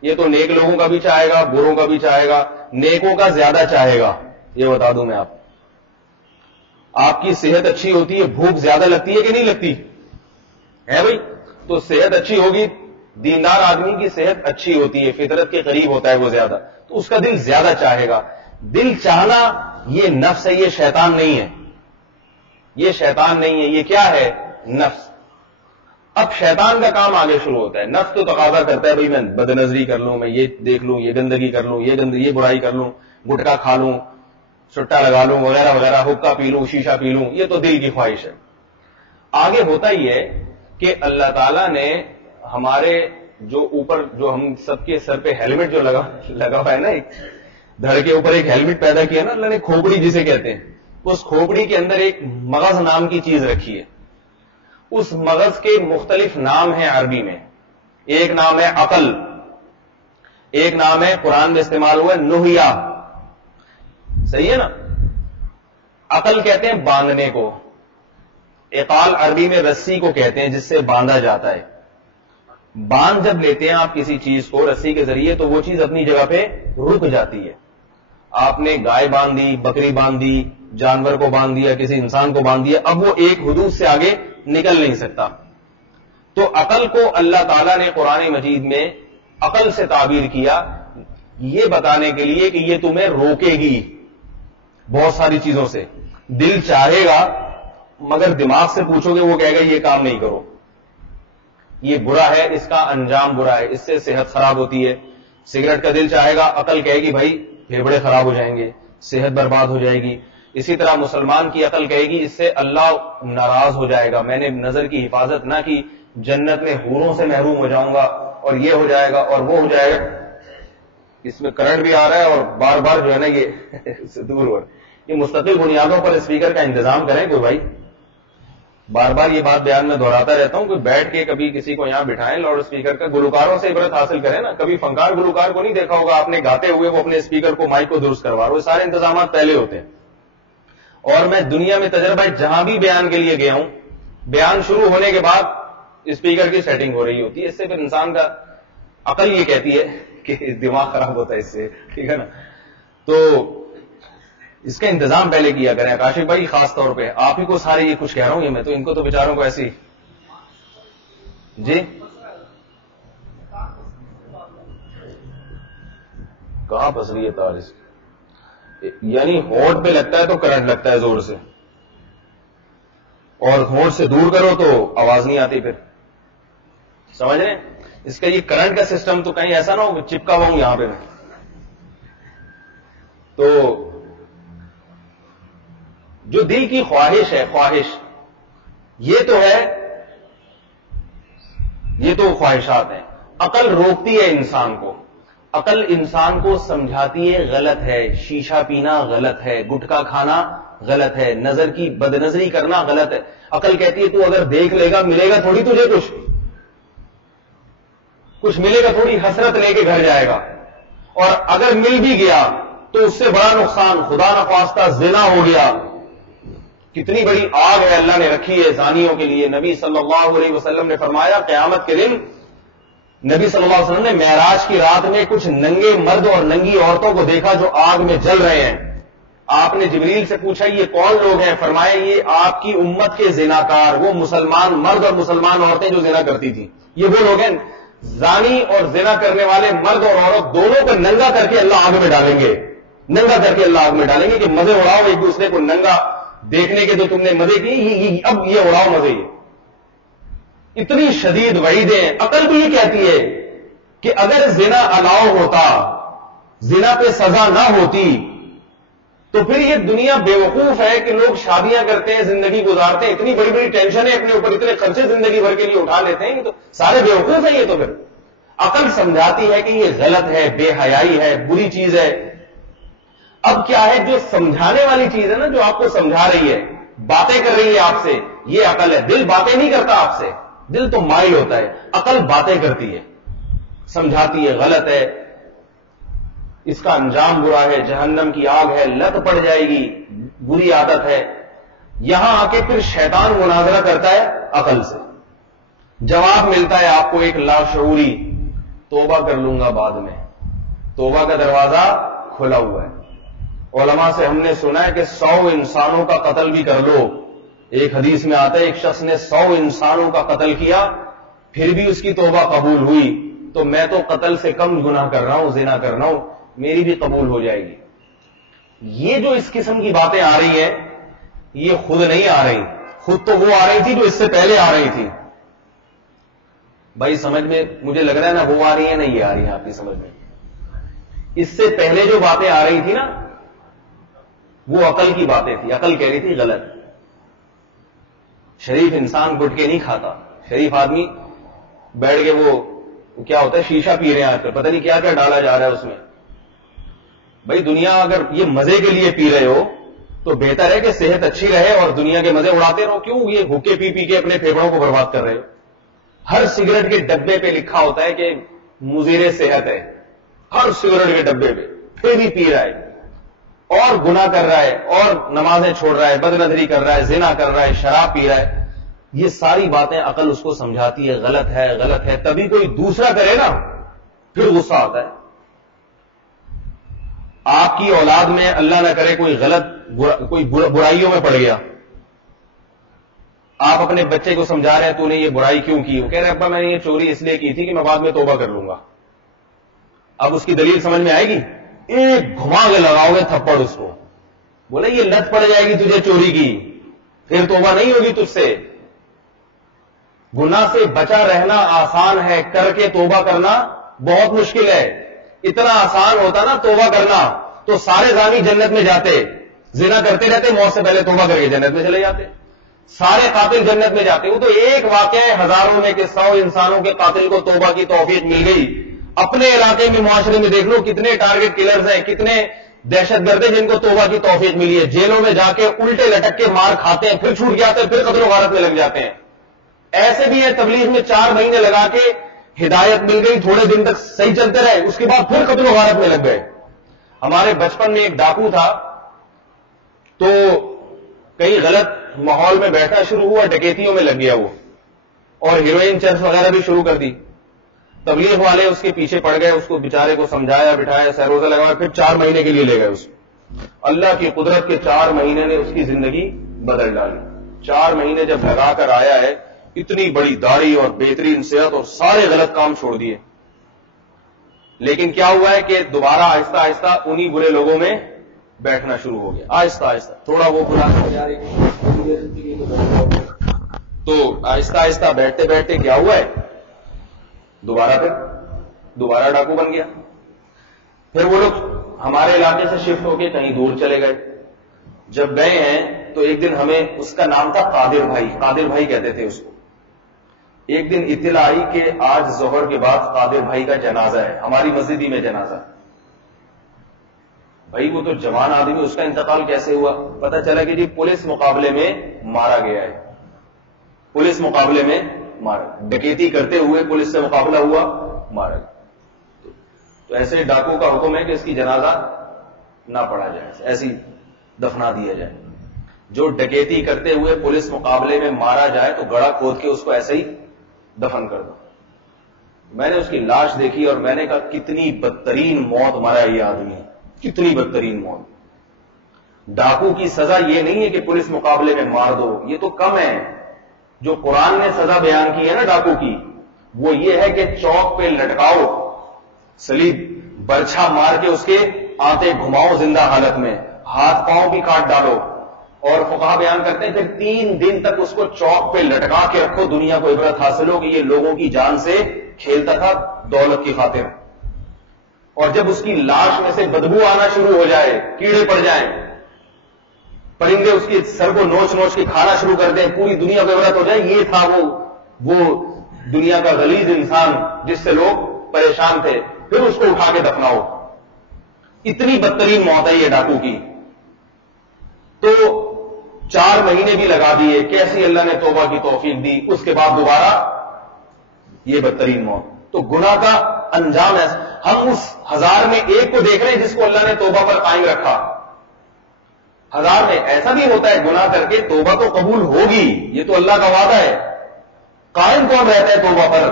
یہ تو نیک لوگوں کا بھی چاہے گا، بروں کا بھی چاہے گا، نیکوں کا زیادہ چاہے گا. یہ بتا دوں میں آپ کی صحت اچھی ہوتی ہے، بھوک زیادہ لگتی ہے کہ نہیں لگتی ہے بھائی؟ تو صحت اچھی ہوگی، دیندار آدمی کی صحت اچھی ہوتی ہے، فطرت کے قریب ہوتا ہے وہ زیادہ، تو اس کا دل زیادہ چاہے گا. دل چاہنا یہ نفس ہے، یہ شیطان نہیں ہے. یہ شیطان نہیں ہے، یہ کیا ہے؟ نفس. اب شیطان کا کام آگے شروع ہوتا ہے. نفس تو تقاضا کرتا ہے بھائی میں بد نظری کر لوں، میں یہ دیکھ لوں، یہ گندگی کر لوں، یہ برائی کر لوں، گٹکا کھا لوں، چھٹا لگا لوں، وغیرہ وغیرہ، حقہ پی لوں، شیشہ پی لوں. یہ تو دل کی خواہش ہے. آگے ہوتا ہی ہے کہ اللہ تعالیٰ نے ہمارے جو اوپر، جو ہم سب کے سر پہ ہیلمٹ جو لگا ہوا ہے نا، ایک دھڑ کے اوپر ایک ہیلمٹ پیدا کیا نا اللہ نے، کھوپڑی جسے کہتے ہیں. اس کھوپڑی کے اندر ایک مغز نام کی چیز رکھی ہے. اس مغز کے مختلف نام ہیں عربی میں. ایک نام ہے عقل، ایک نام ہے قرآن میں استعمال ہوا ہے نہیا. صحیح ہے نا؟ عقل کہتے ہیں باندھنے کو. اقال عربی میں رسی کو کہتے ہیں جس سے باندھا جاتا ہے. باندھ جب لیتے ہیں آپ کسی چیز کو رسی کے ذریعے تو وہ چیز اپنی جگہ پہ رک جاتی ہے. آپ نے گائے باندھ دی، بکری باندھ دی، جانور کو باندھ دیا، کسی انسان کو باندھ دیا، اب وہ ایک حدود سے آگے نکل نہیں سکتا. تو عقل کو اللہ تعالیٰ نے قرآن مجید میں عقل سے تعبیر کیا، یہ بتانے کے لیے کہ یہ تمہیں روکے گی بہت ساری چیزوں سے. دل چاہے گا مگر دماغ سے پوچھو گے وہ کہے گا یہ کام نہیں کرو، یہ برا ہے، اس کا انجام برا ہے، اس سے صحت خراب ہوتی ہے. سگریٹ کا دل چاہے گا، عقل کہے گی بھائی پھیپھڑے خراب ہو جائیں گے، صحت برباد ہو جائے گی. اسی طرح مسلمان کی عقل کہے گی اس سے اللہ ناراض ہو جائے گا، میں نے نظر کی حفاظت نہ کی، جنت میں حوروں سے محروم ہو جاؤں گا، اور یہ ہو جائے گا اور وہ ہو جائے گا. اس میں کرنٹ بھی آ رہا ہے اور بار بار جو ہے نا یہ اس سے دور ہو رہا ہے. یہ مستقل بنیادوں پر اسپیکر کا انتظام کریں کوئی بھائی. بار بار یہ بات بیان میں دہراتا رہتا ہوں کہ بیٹھ کے کبھی کسی کو یہاں بٹھائیں لاؤڈ اسپیکر کا. گلوکاروں سے عبرت حاصل کریں نا. کبھی فنکار گلوکار کو نہیں دیکھا ہوگا آپ نے گاتے ہوئے وہ اپنے اسپیکر کو مائک کو درست کروا رہا، وہ سارے انتظامات پہلے ہوتے ہیں. اور میں دنیا میں تجربہ جہاں بھی بیان کے لیے گیا ہوں، بیان شروع ہونے کے بعد اسپیکر کی سیٹنگ ہو رہی ہوتی ہے. اس سے پھر انسان کا عقل یہ کہتی ہے کہ دماغ خراب ہوتا ہے اس سے، ٹھیک ہے نا. تو اس کا انتظام پہلے کیا کریں. کاشف بھائی خاص طور پہ آپ ہی کو سارے یہ کچھ کہہ رہا ہوں، یہ میں تو ان کو تو بیچاروں کو ایسی جی کہاں پھنس رہی ہے تار اس کی؟ یعنی ہونٹ پہ لگتا ہے تو کرنٹ لگتا ہے زور سے، اور ہونٹ سے دور کرو تو آواز نہیں آتی. پھر سمجھ رہے ہیں؟ اس کا یہ کرنٹ کا سسٹم تو کہیں ایسا نہ ہو چپکا ہوا ہوں یہاں پہ. تو جو دل کی خواہش ہے، خواہش یہ تو ہے، یہ تو خواہشات ہیں. عقل روکتی ہے انسان کو. عقل انسان کو سمجھاتی ہے غلط ہے، شیشہ پینا غلط ہے، گٹکا کھانا غلط ہے، نظر کی بد نظری کرنا غلط ہے. عقل کہتی ہے تو اگر دیکھ لے گا ملے گا تھوڑی تجھے کچھ ملے گا تھوڑی، حسرت لے کے گھر جائے گا. اور اگر مل بھی گیا تو اس سے بڑا نقصان، خدا نخواستہ زنا ہو گیا. کتنی بڑی آگ ہے اللہ نے رکھی ہے زانیوں کے لیے. نبی صلی اللہ علیہ وسلم نے فرمایا قیامت کے دن نبی صلی اللہ علیہ وسلم نے معراج کی رات میں کچھ ننگے مرد اور ننگی عورتوں کو دیکھا جو آگ میں جل رہے ہیں. آپ نے جبریل سے پوچھا یہ کون لوگ ہیں؟ فرمایا یہ آپ کی امت کے زناکار، وہ مسلمان مرد اور مسلمان عورتیں جو زنا کرتی تھیں، یہ وہ لوگ ہیں۔ زانی اور زنا کرنے والے مرد اور عورت دونوں کو ننگا کر کے اللہ آگ میں ڈالیں گے، ننگا کر کے اللہ آگ میں ڈالیں گے کہ مزے اڑاؤ ایک دوسرے کو ننگا دیکھنے کے، جو تم نے مزے کیے اب یہ اڑاؤ مزے۔ یہ اتنی شدید وعیدیں۔ عقل بھی یہ کہتی ہے کہ اگر زنا الاؤ ہوتا، زنا پہ سزا نہ ہوتی، تو پھر یہ دنیا بیوقوف ہے کہ لوگ شادیاں کرتے ہیں، زندگی گزارتے ہیں، اتنی بڑی بڑی ٹینشنیں اپنے اوپر، اتنے خرچے زندگی بھر کے لیے اٹھا لیتے ہیں، تو سارے بیوقوف ہیں یہ۔ تو پھر عقل سمجھاتی ہے کہ یہ غلط ہے، بے حیائی ہے، بری چیز ہے۔ اب کیا ہے، جو سمجھانے والی چیز ہے نا، جو آپ کو سمجھا رہی ہے، باتیں کر رہی ہے آپ سے، یہ عقل ہے۔ دل باتیں نہیں کرتا آپ سے، دل تو مائل ہوتا ہے، عقل باتیں کرتی ہے، سمجھاتی ہے غلط ہے، اس کا انجام برا ہے، جہنم کی آگ ہے، لت پڑ جائے گی، بری عادت ہے۔ یہاں آ کے پھر شیطان مناظرہ کرتا ہے عقل سے، جواب ملتا ہے آپ کو ایک لاشعوری، توبہ کر لوں گا بعد میں۔ توبہ کا دروازہ کھلا ہوا ہے۔ علماء سے ہم نے سنا ہے کہ 100 انسانوں کا قتل بھی کر لو، ایک حدیث میں آتا ہے ایک شخص نے 100 انسانوں کا قتل کیا پھر بھی اس کی توبہ قبول ہوئی، تو میں تو قتل سے کم گناہ کر رہا ہوں، زنا کر رہا ہوں، میری بھی قبول ہو جائے گی۔ یہ جو اس قسم کی باتیں آ رہی ہیں، یہ خود نہیں آ رہی، خود تو وہ آ رہی تھی جو اس سے پہلے آ رہی تھی۔ بھائی سمجھ میں مجھے لگ رہا ہے نا وہ آ رہی ہے، نہیں یہ آ رہی ہے آپ کی سمجھ میں؟ اس سے پہلے جو باتیں آ رہی تھی نا، وہ عقل کی باتیں تھی، عقل کہہ رہی تھی غلط۔ شریف انسان گٹکے نہیں کھاتا، شریف آدمی بیٹھ کے وہ کیا ہوتا ہے، شیشہ پی رہے ہیں آج کل، پتہ نہیں کیا کیا ڈالا جا رہا ہے اس میں۔ بھائی دنیا اگر یہ مزے کے لیے پی رہے ہو تو بہتر ہے کہ صحت اچھی رہے اور دنیا کے مزے اڑاتے رہو، کیوں یہ حکے پی پی کے اپنے پھیپھڑوں کو برباد کر رہے ہو؟ ہر سگریٹ کے ڈبے پہ لکھا ہوتا ہے کہ مضر صحت ہے، ہر سگریٹ کے ڈبے پہ، پھر بھی پی رہا ہے اور گناہ کر رہا ہے اور نمازیں چھوڑ رہا ہے، بد نظری کر رہا ہے، زنا کر رہا ہے، شراب پی رہا ہے۔ یہ ساری باتیں عقل اس کو سمجھاتی ہے غلط ہے، غلط ہے، تبھی کوئی دوسرا کرے نا پھر غصہ آتا ہے۔ آپ کی اولاد میں اللہ نہ کرے کوئی غلط کوئی برائیوں میں پڑ گیا، آپ اپنے بچے کو سمجھا رہے ہیں تو نے یہ برائی کیوں کی، وہ کہہ رہے ابا میں نے یہ چوری اس لیے کی تھی کہ میں بعد میں توبہ کر لوں گا۔ اب اس کی دلیل سمجھ میں آئے گی؟ ایک گھما کے لگاؤ گے تھپڑ اس کو، بولے یہ لت پڑ جائے گی تجھے چوری کی، پھر توبہ نہیں ہوگی تجھ سے۔ گناہ سے بچا رہنا آسان ہے، کر کے توبہ کرنا بہت مشکل ہے۔ اتنا آسان ہوتا نا توبہ کرنا تو سارے زانی جنت میں جاتے، زنا کرتے رہتے، موت سے پہلے توبہ کر کے جنت میں چلے جاتے، سارے قاتل جنت میں جاتے۔ وہ تو ایک واقعہ ہے ہزاروں میں کہ 100 انسانوں کے قاتل کو توبہ کی توفیق مل گئی۔ اپنے علاقے میں معاشرے میں دیکھ لو کتنے ٹارگٹ کلرز ہیں، کتنے دہشت گرد ہیں جن کو توبہ کی توفیق ملی ہے، جیلوں میں جا کے الٹے لٹک کے مار کھاتے ہیں، پھر چھوٹ جاتے ہیں، پھر قتل و غارت میں لگ جاتے ہیں۔ ایسے بھی ہے تبلیغ میں 4 مہینے لگا کے ہدایت مل گئی، تھوڑے دن تک صحیح چلتے رہے، اس کے بعد پھر قتل و غارت میں لگ گئے۔ ہمارے بچپن میں ایک ڈاکو تھا، تو کئی غلط ماحول میں بیٹھنا شروع ہوا، ڈکیتیوں میں لگ گیا وہ، اور ہیروئن چرس وغیرہ بھی شروع کر دی۔ تبلیغ والے اس کے پیچھے پڑ گئے، اس کو بیچارے کو سمجھایا بٹھایا، سہروزہ لگایا، پھر 4 مہینے کے لیے لے گئے اس کو۔ اللہ کی قدرت کے 4 مہینے نے اس کی زندگی بدل ڈالی۔ 4 مہینے جب لگا کر آیا ہے، اتنی بڑی داڑھی اور بہترین صحت اور سارے غلط کام چھوڑ دیے، لیکن کیا ہوا ہے کہ دوبارہ آہستہ آہستہ انہی برے لوگوں میں بیٹھنا شروع ہو گیا، آہستہ آہستہ تھوڑا وہ برا ہو جا رہی تو آہستہ آہستہ بیٹھتے بیٹھتے کیا ہوا ہے، دوبارہ ڈاکو بن گیا۔ پھر وہ لوگ ہمارے علاقے سے شفٹ ہو کے کہیں دور چلے گئے۔ جب گئے ہیں تو ایک دن ہمیں، اس کا نام تھا قادر بھائی کہتے تھے اس کو، ایک دن اطلاع آئی کہ آج ظہر کے بعد قادر بھائی کا جنازہ ہے، ہماری مسجد ہی میں جنازہ۔ بھائی وہ تو جوان آدمی، اس کا انتقال کیسے ہوا؟ پتہ چلا کہ جی پولیس مقابلے میں مارا گیا ہے، پولیس مقابلے میں مارا، ڈکیتی کرتے ہوئے پولیس سے مقابلہ ہوا، مارا گیا۔ تو ایسے ڈاکو کا حکم ہے کہ اس کی جنازہ نہ پڑھا جائے، ایسی دفنا دیا جائے۔ جو ڈکیتی کرتے ہوئے پولیس مقابلے میں مارا جائے تو گڑھا کھود کے اس کو ایسے ہی دفن کر دو۔ میں نے اس کی لاش دیکھی اور میں نے کہا کتنی بدترین موت مرا یہ آدمی، کتنی بدترین موت۔ ڈاکو کی سزا یہ نہیں ہے کہ پولیس مقابلے میں مار دو، یہ تو کم ہے. جو قرآن نے سزا بیان کی ہے نا ڈاکو کی، وہ یہ ہے کہ چوک پہ لٹکاؤ، سلیب برچھا مار کے اس کے آتے گھماؤ زندہ حالت میں، ہاتھ پاؤں بھی کاٹ ڈالو، اور فقہا بیان کرتے ہیں پھر 3 دن تک اس کو چوک پہ لٹکا کے رکھو، دنیا کو عبرت حاصل ہو کہ یہ لوگوں کی جان سے کھیلتا تھا دولت کی خاطر. اور جب اس کی لاش میں سے بدبو آنا شروع ہو جائے، کیڑے پڑ جائیں، پرندے اس کے سر کو نوچ نوچ کے کھانا شروع کر دیں، پوری دنیا کو عبرت ہو جائے یہ تھا وہ دنیا کا غلیظ انسان جس سے لوگ پریشان تھے، پھر اس کو اٹھا کے دفناؤ. اتنی بدترین موت ہے یہ ڈاکو کی. تو 4 مہینے بھی لگا دیے، کیسی اللہ نے توبہ کی توفیق دی، اس کے بعد دوبارہ یہ بدترین موت. تو گناہ کا انجام ہے. ہم اس 1000 میں ایک کو دیکھ رہے ہیں جس کو اللہ نے توبہ پر قائم رکھا. 1000 میں ایسا بھی ہوتا ہے گناہ کر کے توبہ تو قبول ہوگی، یہ تو اللہ کا وعدہ ہے. قائم کون رہتا ہے توبہ پر؟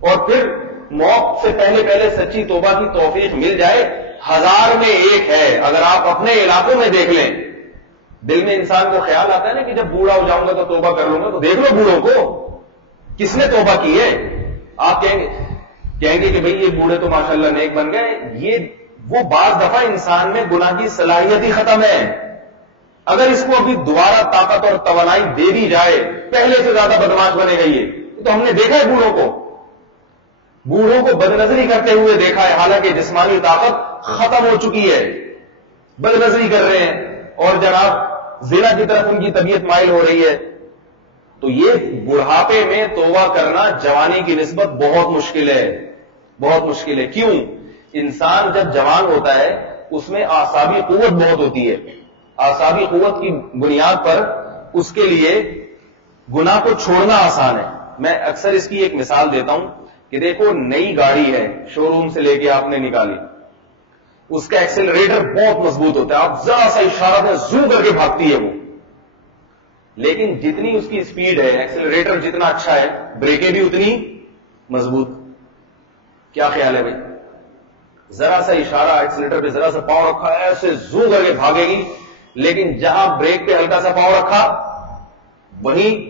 اور پھر موت سے پہلے سچی توبہ کی توفیق مل جائے، 1000 میں ایک ہے. اگر آپ اپنے علاقوں میں دیکھ لیں، دل میں انسان کو خیال آتا ہے نا کہ جب بوڑھا ہو جاؤں گا تو توبہ کر لوں گا، تو دیکھ لو بوڑھوں کو کس نے توبہ کی ہے. آپ کہیں گے کہ بھئی یہ بوڑھے تو ماشاءاللہ نیک بن گئے. یہ وہ بعض دفعہ انسان میں گناہ کی صلاحیت ہی ختم ہے. اگر اس کو ابھی دوبارہ طاقت اور توانائی دے دی جائے، پہلے سے زیادہ بدماش بنے گا. یہ تو ہم نے دیکھا ہے بوڑھوں کو بد نظری کرتے ہوئے دیکھا ہے، حالانکہ جسمانی طاقت ختم ہو چکی ہے، بد نظری کر رہے ہیں، اور جناب زنا کی طرف ان کی طبیعت مائل ہو رہی ہے. تو یہ بڑھاپے میں توبہ کرنا جوانی کی نسبت بہت مشکل ہے، بہت مشکل ہے. کیوں؟ انسان جب جوان ہوتا ہے اس میں اعصابی قوت بہت ہوتی ہے. اعصابی قوت کی بنیاد پر اس کے لیے گناہ کو چھوڑنا آسان ہے. میں اکثر اس کی ایک مثال دیتا ہوں کہ دیکھو نئی گاڑی ہے، شو روم سے لے کے آپ نے نکالی، اس کا ایکسلریٹر بہت مضبوط ہوتا ہے، آپ ذرا سا اشارہ میں زو کر کے بھاگتی ہے وہ. لیکن جتنی اس کی سپیڈ ہے، ایکسلریٹر جتنا اچھا ہے، بریکیں بھی اتنی مضبوط. کیا خیال ہے بھائی؟ ذرا سا اشارہ ایکسلریٹر پہ، ذرا سا پاؤں رکھا ایسے زو کر کے بھاگے گی. لیکن جہاں بریک پہ ہلکا سا پاؤں رکھا وہیں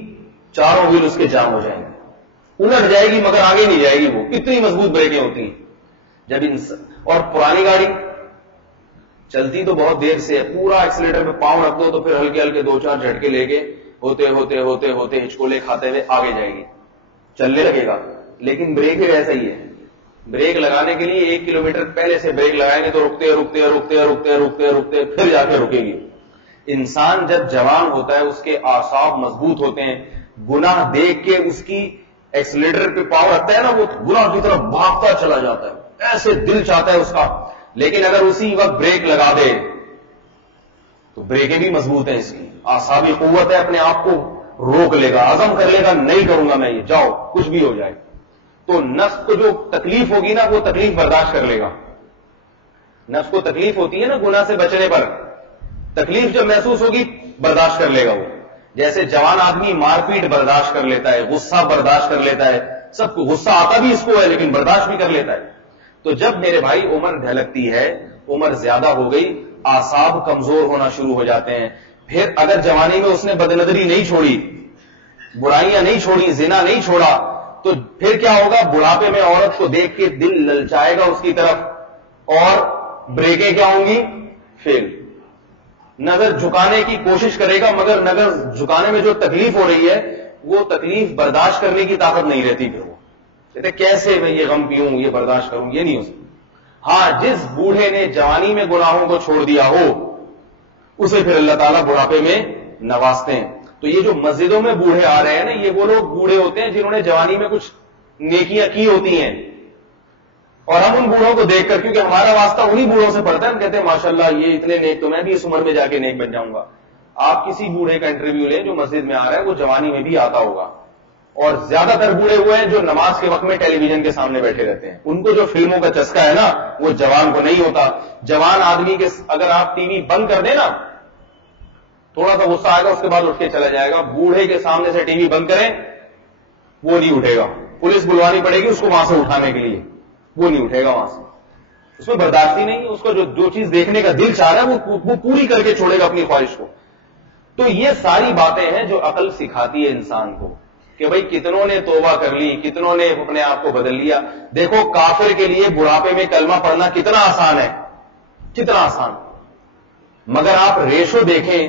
چاروں وہیل اس کے جام ہو جائیں گے، الٹ جائے گی مگر آگے نہیں جائے گی. وہ اتنی مضبوط بریکیں ہوتی ہیں. جب اور پرانی گاڑی چلتی تو بہت دیر سے ہے، پورا ایکسیلیٹر پہ پاؤں رکھ دو تو پھر ہلکے ہلکے 2-4 جھٹکے لے کے ہوتے ہوتے ہوتے ہوتے ہچکولے کھاتے ہوئے آگے جائے گی، چلنے لگے گا. لیکن بریک بھی ایسا ہی ہے، بریک لگانے کے لیے 1 کلومیٹر پہلے سے بریک لگائیں گے تو رکتے رکتے رکتے رکتے رکتے رکتے پھر جا کے رکے گی. انسان جب جوان ہوتا ہے اس کے اعصاب مضبوط ہوتے ہیں، گناہ دیکھ کے اس کی ایکسیلیٹر پہ پاؤں رکھتا ہے نا، وہ گناہ کی طرف بھاگتا چلا جاتا ہے، ایسے دل چاہتا ہے اس کا. لیکن اگر اسی وقت بریک لگا دے تو بریکیں بھی مضبوط ہیں، اس کی اعصابی قوت ہے، اپنے آپ کو روک لے گا، عزم کر لے گا نہیں کروں گا میں یہ، جاؤ کچھ بھی ہو جائے. تو نفس کو جو تکلیف ہوگی نا وہ تکلیف برداشت کر لے گا. نفس کو تکلیف ہوتی ہے نا گناہ سے بچنے پر، تکلیف جب محسوس ہوگی برداشت کر لے گا وہ. جیسے جوان آدمی مار پیٹ برداشت کر لیتا ہے، غصہ برداشت کر لیتا ہے، سب کو غصہ آتا بھی اس کو ہے لیکن برداشت بھی کر لیتا ہے. تو جب میرے بھائی عمر ڈھلکتی ہے، عمر زیادہ ہو گئی، اعصاب کمزور ہونا شروع ہو جاتے ہیں. پھر اگر جوانی میں اس نے بدنظری نہیں چھوڑی، برائیاں نہیں چھوڑی، زنا نہیں چھوڑا، تو پھر کیا ہوگا؟ بڑھاپے میں عورت کو دیکھ کے دل للچائے گا اس کی طرف، اور بریکیں کیا ہوں گی؟ فیل. نظر جھکانے کی کوشش کرے گا مگر نظر جھکانے میں جو تکلیف ہو رہی ہے وہ تکلیف برداشت کرنے کی طاقت نہیں رہتی. پھر وہ کہتے کیسے میں یہ غم پیوں، یہ برداشت کروں، یہ نہیں ہو سکتا. ہاں، جس بوڑھے نے جوانی میں گناہوں کو چھوڑ دیا ہو اسے پھر اللہ تعالیٰ بڑھاپے میں نوازتے ہیں. تو یہ جو مسجدوں میں بوڑھے آ رہے ہیں نا، یہ وہ لوگ بوڑھے ہوتے ہیں جنہوں نے جوانی میں کچھ نیکیاں کی ہوتی ہیں، اور ہم ان بوڑھوں کو دیکھ کر، کیونکہ ہمارا واسطہ انہی بوڑھوں سے پڑتا ہے، ہم کہتے ہیں ماشاءاللہ یہ اتنے نیک، تو میں بھی اس عمر میں جا کے نیک بن جاؤں گا. آپ کسی بوڑھے کا انٹرویو لیں جو مسجد میں آ رہا ہے، وہ جوانی میں بھی آتا ہوگا. اور زیادہ تر بوڑھے ہوئے ہیں جو نماز کے وقت میں ٹیلی ویژن کے سامنے بیٹھے رہتے ہیں. ان کو جو فلموں کا چسکا ہے نا وہ جوان کو نہیں ہوتا. جوان آدمی کے اگر آپ ٹی وی بند کر دیں نا، تھوڑا سا غصہ آئے گا، اس کے بعد اٹھ کے چلا جائے گا. بوڑھے کے سامنے سے ٹی وی بند کریں وہ نہیں اٹھے گا، پولیس بلوانی پڑے گی اس کو وہاں سے اٹھانے کے لیے، وہ نہیں اٹھے گا وہاں سے. اس میں برداشتی نہیں ہے، اس کو جو چیز دیکھنے کا دل چاہ رہا ہے وہ پوری کر کے چھوڑے گا اپنی خواہش کو. تو یہ ساری باتیں ہیں جو عقل سکھاتی ہے انسان کو کہ بھئی کتنوں نے توبہ کر لی، کتنوں نے اپنے آپ کو بدل لیا. دیکھو کافر کے لیے بڑھاپے میں کلمہ پڑھنا کتنا آسان ہے، کتنا آسان، مگر آپ ریشو دیکھیں،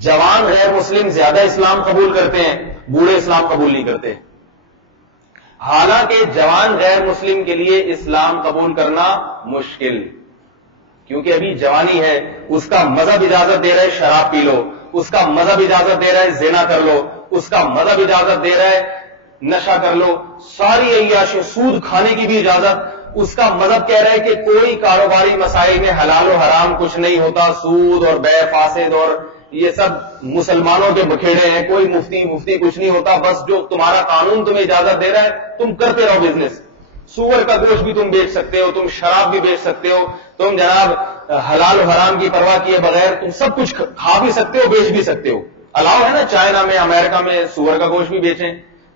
جوان غیر مسلم زیادہ اسلام قبول کرتے ہیں، بوڑھے اسلام قبول نہیں کرتے. حالانکہ جوان غیر مسلم کے لیے اسلام قبول کرنا مشکل، کیونکہ ابھی جوانی ہے، اس کا مذہب اجازت دے رہا ہے شراب پی لو، اس کا مذہب اجازت دے رہا ہے زنا کر لو، اس کا مذہب اجازت دے رہا ہے نشہ کر لو، ساری عیاشی، سود کھانے کی بھی اجازت. اس کا مذہب کہہ رہا ہے کہ کوئی کاروباری مسائل میں حلال و حرام کچھ نہیں ہوتا، سود اور بیع فاسد اور یہ سب مسلمانوں کے بکھیڑے ہیں، کوئی مفتی کچھ نہیں ہوتا، بس جو تمہارا قانون تمہیں اجازت دے رہا ہے تم کرتے رہو بزنس. سور کا گوشت بھی تم بیچ سکتے ہو، تم شراب بھی بیچ سکتے ہو، تم جناب حلال و حرام کی پرواہ کیے بغیر تم سب کچھ کھا بھی سکتے ہو، بیچ بھی سکتے ہو. الاؤ ہے نا چائنا میں، امریکہ میں سور کا گوشت بھی بیچیں.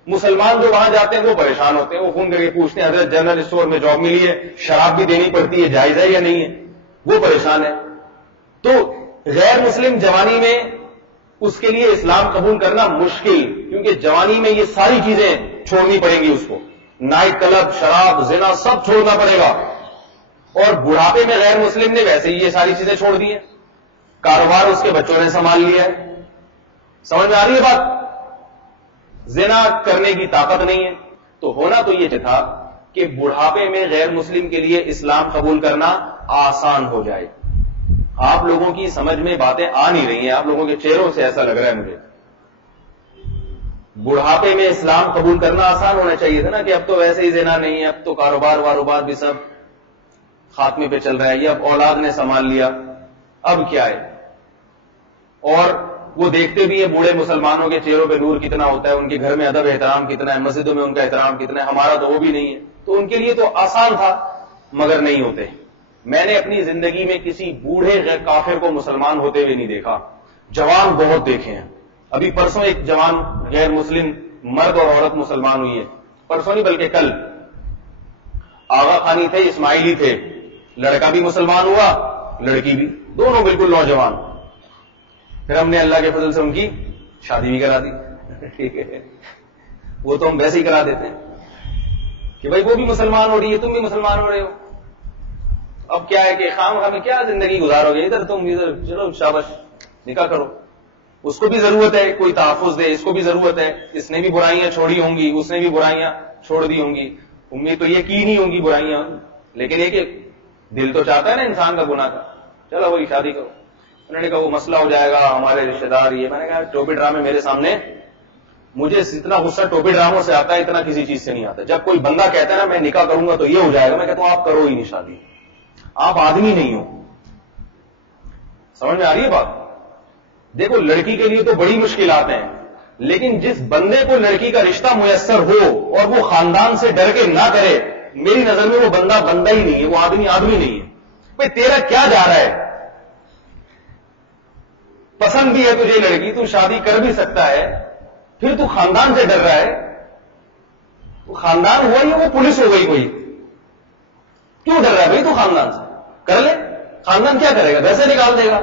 مسلمان جو وہاں جاتے ہیں وہ پریشان ہوتے ہیں، وہ فون کر کے پوچھتے ہیں حضرت جنرل اسٹور میں جاب ملی ہے، شراب بھی دینی پڑتی ہے، جائز ہے یا نہیں ہے، وہ پریشان ہے. تو غیر مسلم جوانی میں اس کے لیے اسلام قبول کرنا مشکل، کیونکہ جوانی میں یہ ساری چیزیں چھوڑنی پڑیں گی اس کو، نائٹ کلب، شراب، زنا سب چھوڑنا پڑے گا. اور بڑھاپے میں غیر مسلم نے ویسے ہی یہ ساری چیزیں چھوڑ دی ہیں، کاروبار اس کے بچوں نے سنبھال لیا ہے. سمجھ میں آ رہی ہے بات؟ زنا کرنے کی طاقت نہیں ہے. تو ہونا تو یہ تھا کہ بڑھاپے میں غیر مسلم کے لیے اسلام قبول کرنا آسان ہو جائے. آپ لوگوں کی سمجھ میں باتیں آ نہیں رہی ہیں، آپ لوگوں کے چہروں سے ایسا لگ رہا ہے مجھے. بڑھاپے میں اسلام قبول کرنا آسان ہونا چاہیے تھا نا، کہ اب تو ویسے ہی زنا نہیں ہے، اب تو کاروبار بھی سب خاتمے پہ چل رہا ہے، یہ اب اولاد نے سنبھال لیا، اب کیا ہے. اور وہ دیکھتے بھی ہیں بوڑھے مسلمانوں کے چہروں پہ نور کتنا ہوتا ہے، ان کے گھر میں ادب احترام کتنا ہے، مسجدوں میں ان کا احترام کتنا ہے، ہمارا تو وہ بھی نہیں ہے. تو ان کے لیے تو آسان تھا، مگر نہیں ہوتے. میں نے اپنی زندگی میں کسی بوڑھے غیر کافر کو مسلمان ہوتے ہوئے نہیں دیکھا، جوان بہت دیکھے ہیں. ابھی پرسوں ایک جوان غیر مسلم مرد اور عورت مسلمان ہوئی ہے، پرسوں نہیں بلکہ کل. آغا خانی تھے، اسماعیلی تھے، لڑکا بھی مسلمان ہوا، لڑکی بھی، دونوں بالکل نوجوان. پھر ہم نے اللہ کے فضل سے ان کی شادی بھی کرا دی. ٹھیک ہے، وہ تو ہم ویسے ہی کرا دیتے ہیں کہ بھائی وہ بھی مسلمان ہو رہی ہے، تم بھی مسلمان ہو رہے ہو. اب کیا ہے کہ خام خواہ میں کیا زندگی گزارو گے، ادھر تم ادھر چلو شاباش نکاح کرو. اس کو بھی ضرورت ہے کوئی تحفظ دے، اس کو بھی ضرورت ہے، اس نے بھی برائیاں چھوڑی ہوں گی، اس نے بھی برائیاں چھوڑ دی ہوں گی. امید تو یہ کی نہیں ہوں گی برائیاں، لیکن ایک دل تو چاہتا ہے نا انسان کا گناہ کا. چلو وہی شادی کرو. انہوں نے کہا وہ مسئلہ ہو جائے گا، ہمارے رشتے دار یہ. میں نے کہا ٹوپی ڈرامے میرے سامنے، مجھے اتنا غصہ ٹوپی ڈراموں سے آتا ہے، اتنا کسی چیز سے نہیں آتا. جب کوئی بندہ کہتا ہے نا میں نکاح کروں گا تو یہ ہو جائے گا، میں کہتا ہوں آپ کرو ہی نہیں شادی، آپ آدمی نہیں ہو. سمجھ میں آ رہی ہے بات؟ دیکھو لڑکی کے لیے تو بڑی مشکلات ہیں، لیکن جس بندے کو لڑکی کا رشتہ میسر ہو اور وہ خاندان سے ڈر کے نہ کرے، میری نظر میں وہ بندہ ہی نہیں ہے، وہ آدمی نہیں ہے. بھائی تیرا کیا جا رہا ہے؟ پسند بھی ہے تجھے لڑکی، تو شادی کر بھی سکتا ہے، پھر تو خاندان سے ڈر رہا ہے. تو خاندان ہوا یا وہ پولیس ہو گئی کوئی؟ کیوں ڈر رہا ہے بھائی تو خاندان سے؟ کر لے. خاندان کیا کرے گا؟ ویسے نکال دے گا.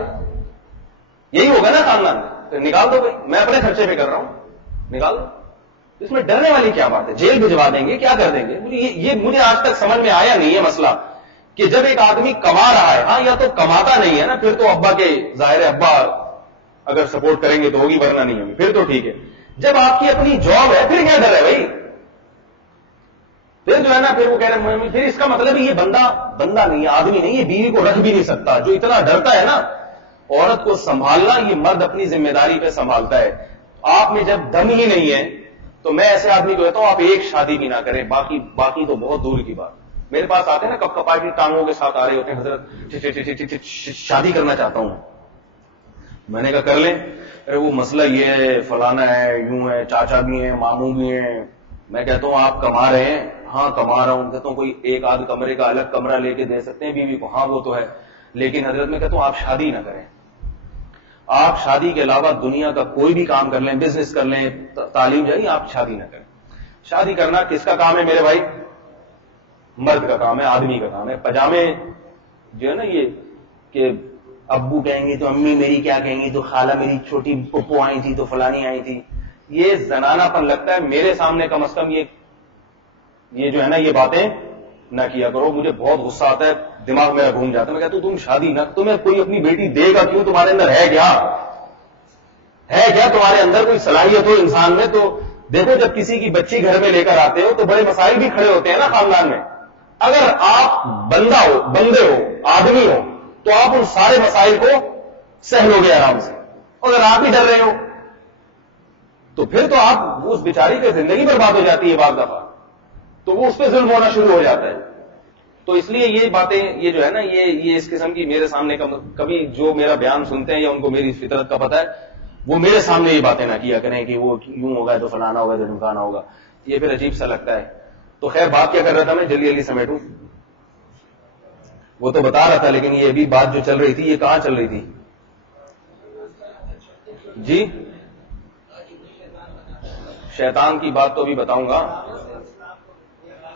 یہی ہوگا نا خاندان میں، نکال دو بھائی، میں اپنے خرچے پہ کر رہا ہوں، نکال دو. اس میں ڈرنے والی کیا بات ہے؟ جیل بھجوا دیں گے، کیا کر دیں گے؟ یہ مجھے آج تک سمجھ میں آیا نہیں ہے مسئلہ، کہ جب ایک آدمی کما رہا ہے، ہاں یا تو کماتا نہیں ہے نا، پھر تو ابا کے ظاہر ابا اگر سپورٹ کریں گے تو ہوگی، ورنہ نہیں ہوگی، پھر تو ٹھیک ہے. جب آپ کی اپنی جاب ہے پھر کیا ڈر ہے بھائی؟ پھر جو ہے نا، پھر وہ کہہ رہے ہیں، پھر اس کا مطلب یہ بندہ نہیں ہے، آدمی نہیں، یہ بیوی کو رکھ بھی نہیں سکتا. جو اتنا ڈرتا ہے نا عورت کو سنبھالنا، یہ مرد اپنی ذمہ داری پہ سنبھالتا ہے. آپ میں جب دم ہی نہیں ہے تو میں ایسے آدمی کو کہتا ہوں آپ ایک شادی بھی نہ کریں، باقی تو بہت دور کی بات. میرے پاس آتے ہیں نا کپ کپاٹی ٹانگوں کے ساتھ آ رہے ہوتے ہیں، حضرت شادی کرنا چاہتا ہوں. میں نے کہا کر لیں. ارے وہ مسئلہ یہ ہے، فلانا ہے، یوں ہے، چاچا بھی ہیں، ماموں بھی ہیں. میں کہتا ہوں آپ کما رہے ہیں؟ ہاں کما رہا ہوں. کہتا ہوں کوئی ایک آدھ کمرے کا الگ کمرہ لے کے دے سکتے ہیں بیوی کو؟ ہاں وہ تو ہے، لیکن حضرت میں کہتا ہوں آپ شادی نہ کریں. آپ شادی کے علاوہ دنیا کا کوئی بھی کام کر لیں، بزنس کر لیں، تعلیم جائیں، آپ شادی نہ کریں. شادی کرنا کس کا کام ہے میرے بھائی؟ مرد کا کام ہے، آدمی کا کام ہے. پجامے جو ہے نا یہ کہ ابو کہیں گے تو امی میری کیا کہیں گی، تو خالہ میری چھوٹی پپو آئی تھی تو فلانی آئی تھی، یہ زنانہ پن لگتا ہے. میرے سامنے کم از کم یہ جو ہے نا یہ باتیں نہ کیا کرو. مجھے بہت غصہ آتا ہے، دماغ میرا گھوم جاتا ہے. میں کہتا ہوں تم شادی نہ، تمہیں کوئی اپنی بیٹی دے گا کیوں؟ تمہارے اندر ہے کیا تمہارے اندر کوئی صلاحیت ہو انسان میں؟ تو دیکھو جب کسی کی بچی گھر میں لے کر آتے ہو تو بڑے مسائل بھی کھڑے ہوتے ہیں نا خاندان میں. اگر آپ بندے ہو آدمی ہو تو آپ ان سارے مسائل کو سہ لو گے آرام سے. اگر آپ ہی ڈر رہے ہو تو پھر تو آپ اس بیچاری کی زندگی برباد ہو جاتی ہے بعض دفعہ، تو وہ اس پہ ظلم ہونا شروع ہو جاتا ہے. تو اس لیے یہ باتیں یہ جو ہے نا یہ اس قسم کی میرے سامنے کبھی جو میرا بیان سنتے ہیں یا ان کو میری فطرت کا پتہ ہے وہ میرے سامنے یہ باتیں نہ کیا کریں کہ وہ یوں ہوگا تو فلانا ہوگا تو ڈھمکانا ہوگا. یہ پھر عجیب سا لگتا ہے. تو خیر بات کیا کر رہا تھا میں، جلدی سمیٹوں. وہ تو بتا رہا تھا لیکن یہ بھی بات جو چل رہی تھی یہ کہاں چل رہی تھی جی؟ شیطان کی بات تو ابھی بتاؤں گا.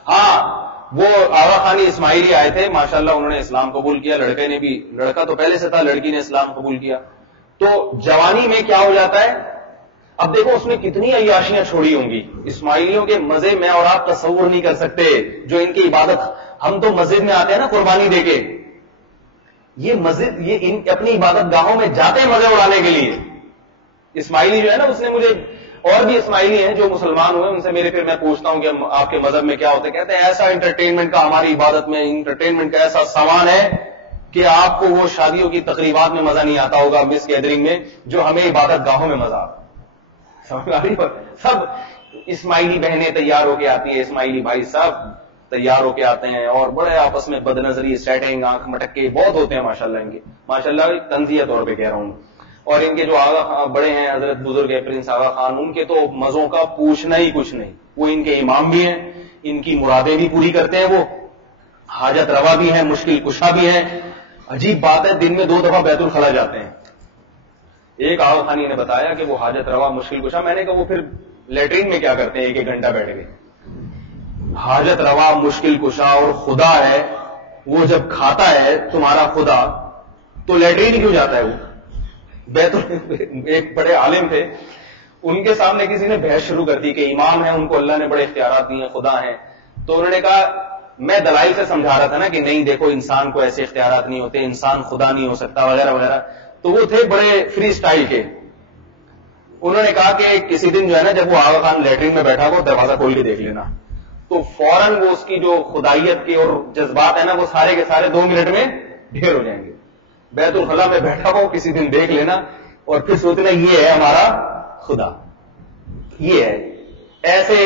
ہاں وہ آغا خانی اسماعیلی آئے تھے، ماشاءاللہ انہوں نے اسلام قبول کیا. لڑکے نے بھی، لڑکا تو پہلے سے تھا، لڑکی نے اسلام قبول کیا. تو جوانی میں کیا ہو جاتا ہے، اب دیکھو اس نے کتنی عیاشیاں چھوڑی ہوں گی. اسماعیلیوں کے مزے میں اور آپ تصور نہیں کر سکتے. جو ان کی عبادت، ہم تو مسجد میں آتے ہیں نا قربانی دے کے، یہ مسجد یہ اپنی عبادت گاہوں میں جاتے ہیں مزے اڑانے کے لیے. اسماعیلی جو ہے نا، اس نے مجھے، اور بھی اسماعیلی ہیں جو مسلمان ہوئے، ان سے پھر میں پوچھتا ہوں کہ آپ کے مذہب میں کیا ہوتا ہے. کہتے ہیں ایسا انٹرٹینمنٹ کا ہماری عبادت میں انٹرٹینمنٹ کا ایسا سامان ہے کہ آپ کو وہ شادیوں کی تقریبات میں مزہ نہیں آتا ہوگا، مس گیدرنگ میں، جو ہمیں عبادت گاہوں میں مزہ آتا. سب اسماعیلی بہنیں تیار ہو کے آتی ہیں، اسماعیلی بھائی صاحب تیار ہو کے آتے ہیں اور بڑے آپس میں بد نظری، سیٹنگ، آنکھ مٹکے بہت ہوتے ہیں ماشاءاللہ ان کے. ماشاءاللہ طنزیہ طور پہ کہہ رہا ہوں. اور ان کے جو آغا بڑے ہیں حضرت بزرگ ہے پرنس آغا خان، ان کے تو مزوں کا پوچھنا ہی کچھ نہیں. وہ ان کے امام بھی ہیں، ان کی مرادیں بھی پوری کرتے ہیں، وہ حاجت روا بھی ہیں، مشکل کشا بھی ہیں. عجیب بات ہے، دن میں 2 دفعہ بیت الخلا جاتے ہیں. ایک آغا خانی نے بتایا کہ وہ حاجت روا مشکل کشا، میں نے کہا وہ پھر لیٹرین میں کیا کرتے ہیں 1 گھنٹہ بیٹھ گئے. حاجت روا مشکل کشا اور خدا ہے، وہ جب کھاتا ہے تمہارا خدا تو لیٹرین کیوں جاتا ہے وہ؟ ایک بڑے عالم تھے، ان کے سامنے کسی نے بحث شروع کر دی کہ امام ہیں، ان کو اللہ نے بڑے اختیارات دیے ہیں، خدا ہیں. تو انہوں نے کہا، میں دلائل سے سمجھا رہا تھا نا کہ نہیں دیکھو انسان کو ایسے اختیارات نہیں ہوتے، انسان خدا نہیں ہو سکتا وغیرہ وغیرہ. تو وہ تھے بڑے فری سٹائل کے. انہوں نے کہا کہ کسی دن جو ہے نا جب وہ آغا خان لیٹرین میں بیٹھا ہو دروازہ کھول کے دیکھ لینا، تو فوراً وہ اس کی جو خدائیت کے اور جذبات ہیں نا وہ سارے کے سارے 2 منٹ میں ڈھیر ہو جائیں گے. بیت الخلا میں بیٹھا ہو کسی دن دیکھ لینا اور پھر سوچنا یہ ہے ہمارا خدا. یہ ہے ایسے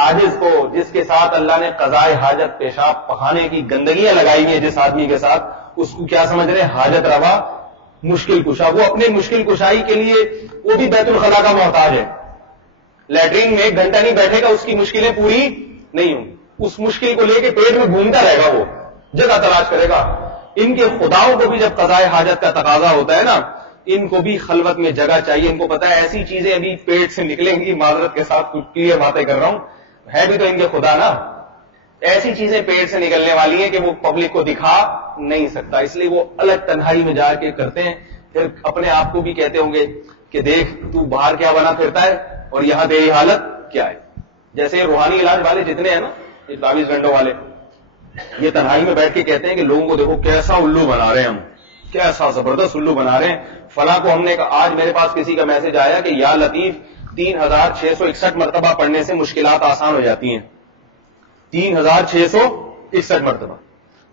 عاجز کو جس کے ساتھ اللہ نے قضائے حاجت، پیشاب پخانے کی گندگیاں لگائی ہیں جس آدمی کے ساتھ، اس کو کیا سمجھ رہے ہیں؟ حاجت روا مشکل کشا. وہ اپنے مشکل کشائی کے لیے وہ بھی بیت الخلا کا محتاج ہے. لیٹرین میں 1 گھنٹہ نہیں بیٹھے گا، اس کی مشکلیں پوری نہیں ہوں. اس مشکل کو لے کے پیٹ میں گھومتا رہے گا، وہ جگہ تلاش کرے گا. ان کے خداؤں کو بھی جب قضائے حاجت کا تقاضا ہوتا ہے نا، ان کو بھی خلوت میں جگہ چاہیے. ان کو پتا ہے ایسی چیزیں ابھی پیٹ سے نکلیں گی، معذرت کے ساتھ کچھ کلیئر باتیں کر رہا ہوں، ہے بھی تو ان کے خدا نا. ایسی چیزیں پیٹ سے نکلنے والی ہیں کہ وہ پبلک کو دکھا نہیں سکتا، اس لیے وہ الگ تنہائی میں جا کے کرتے ہیں. پھر اپنے آپ کو بھی کہتے ہوں گے کہ دیکھ تو باہر کیا بنا پھرتا ہے اور یہاں تیری حالت کیا ہے. جیسے روحانی علاج والے جتنے ہیں نا، یہ 24 گھنٹوں والے، یہ تنہائی میں بیٹھ کے کہتے ہیں کہ لوگوں کو دیکھو کیسا الو بنا رہے ہیں، ہم کیسا زبردست الو بنا رہے ہیں. فلاں کو ہم نے کہا، آج میرے پاس کسی کا میسج آیا کہ یا لطیف 3661 مرتبہ پڑھنے سے مشکلات آسان ہو جاتی ہیں. 3661 مرتبہ.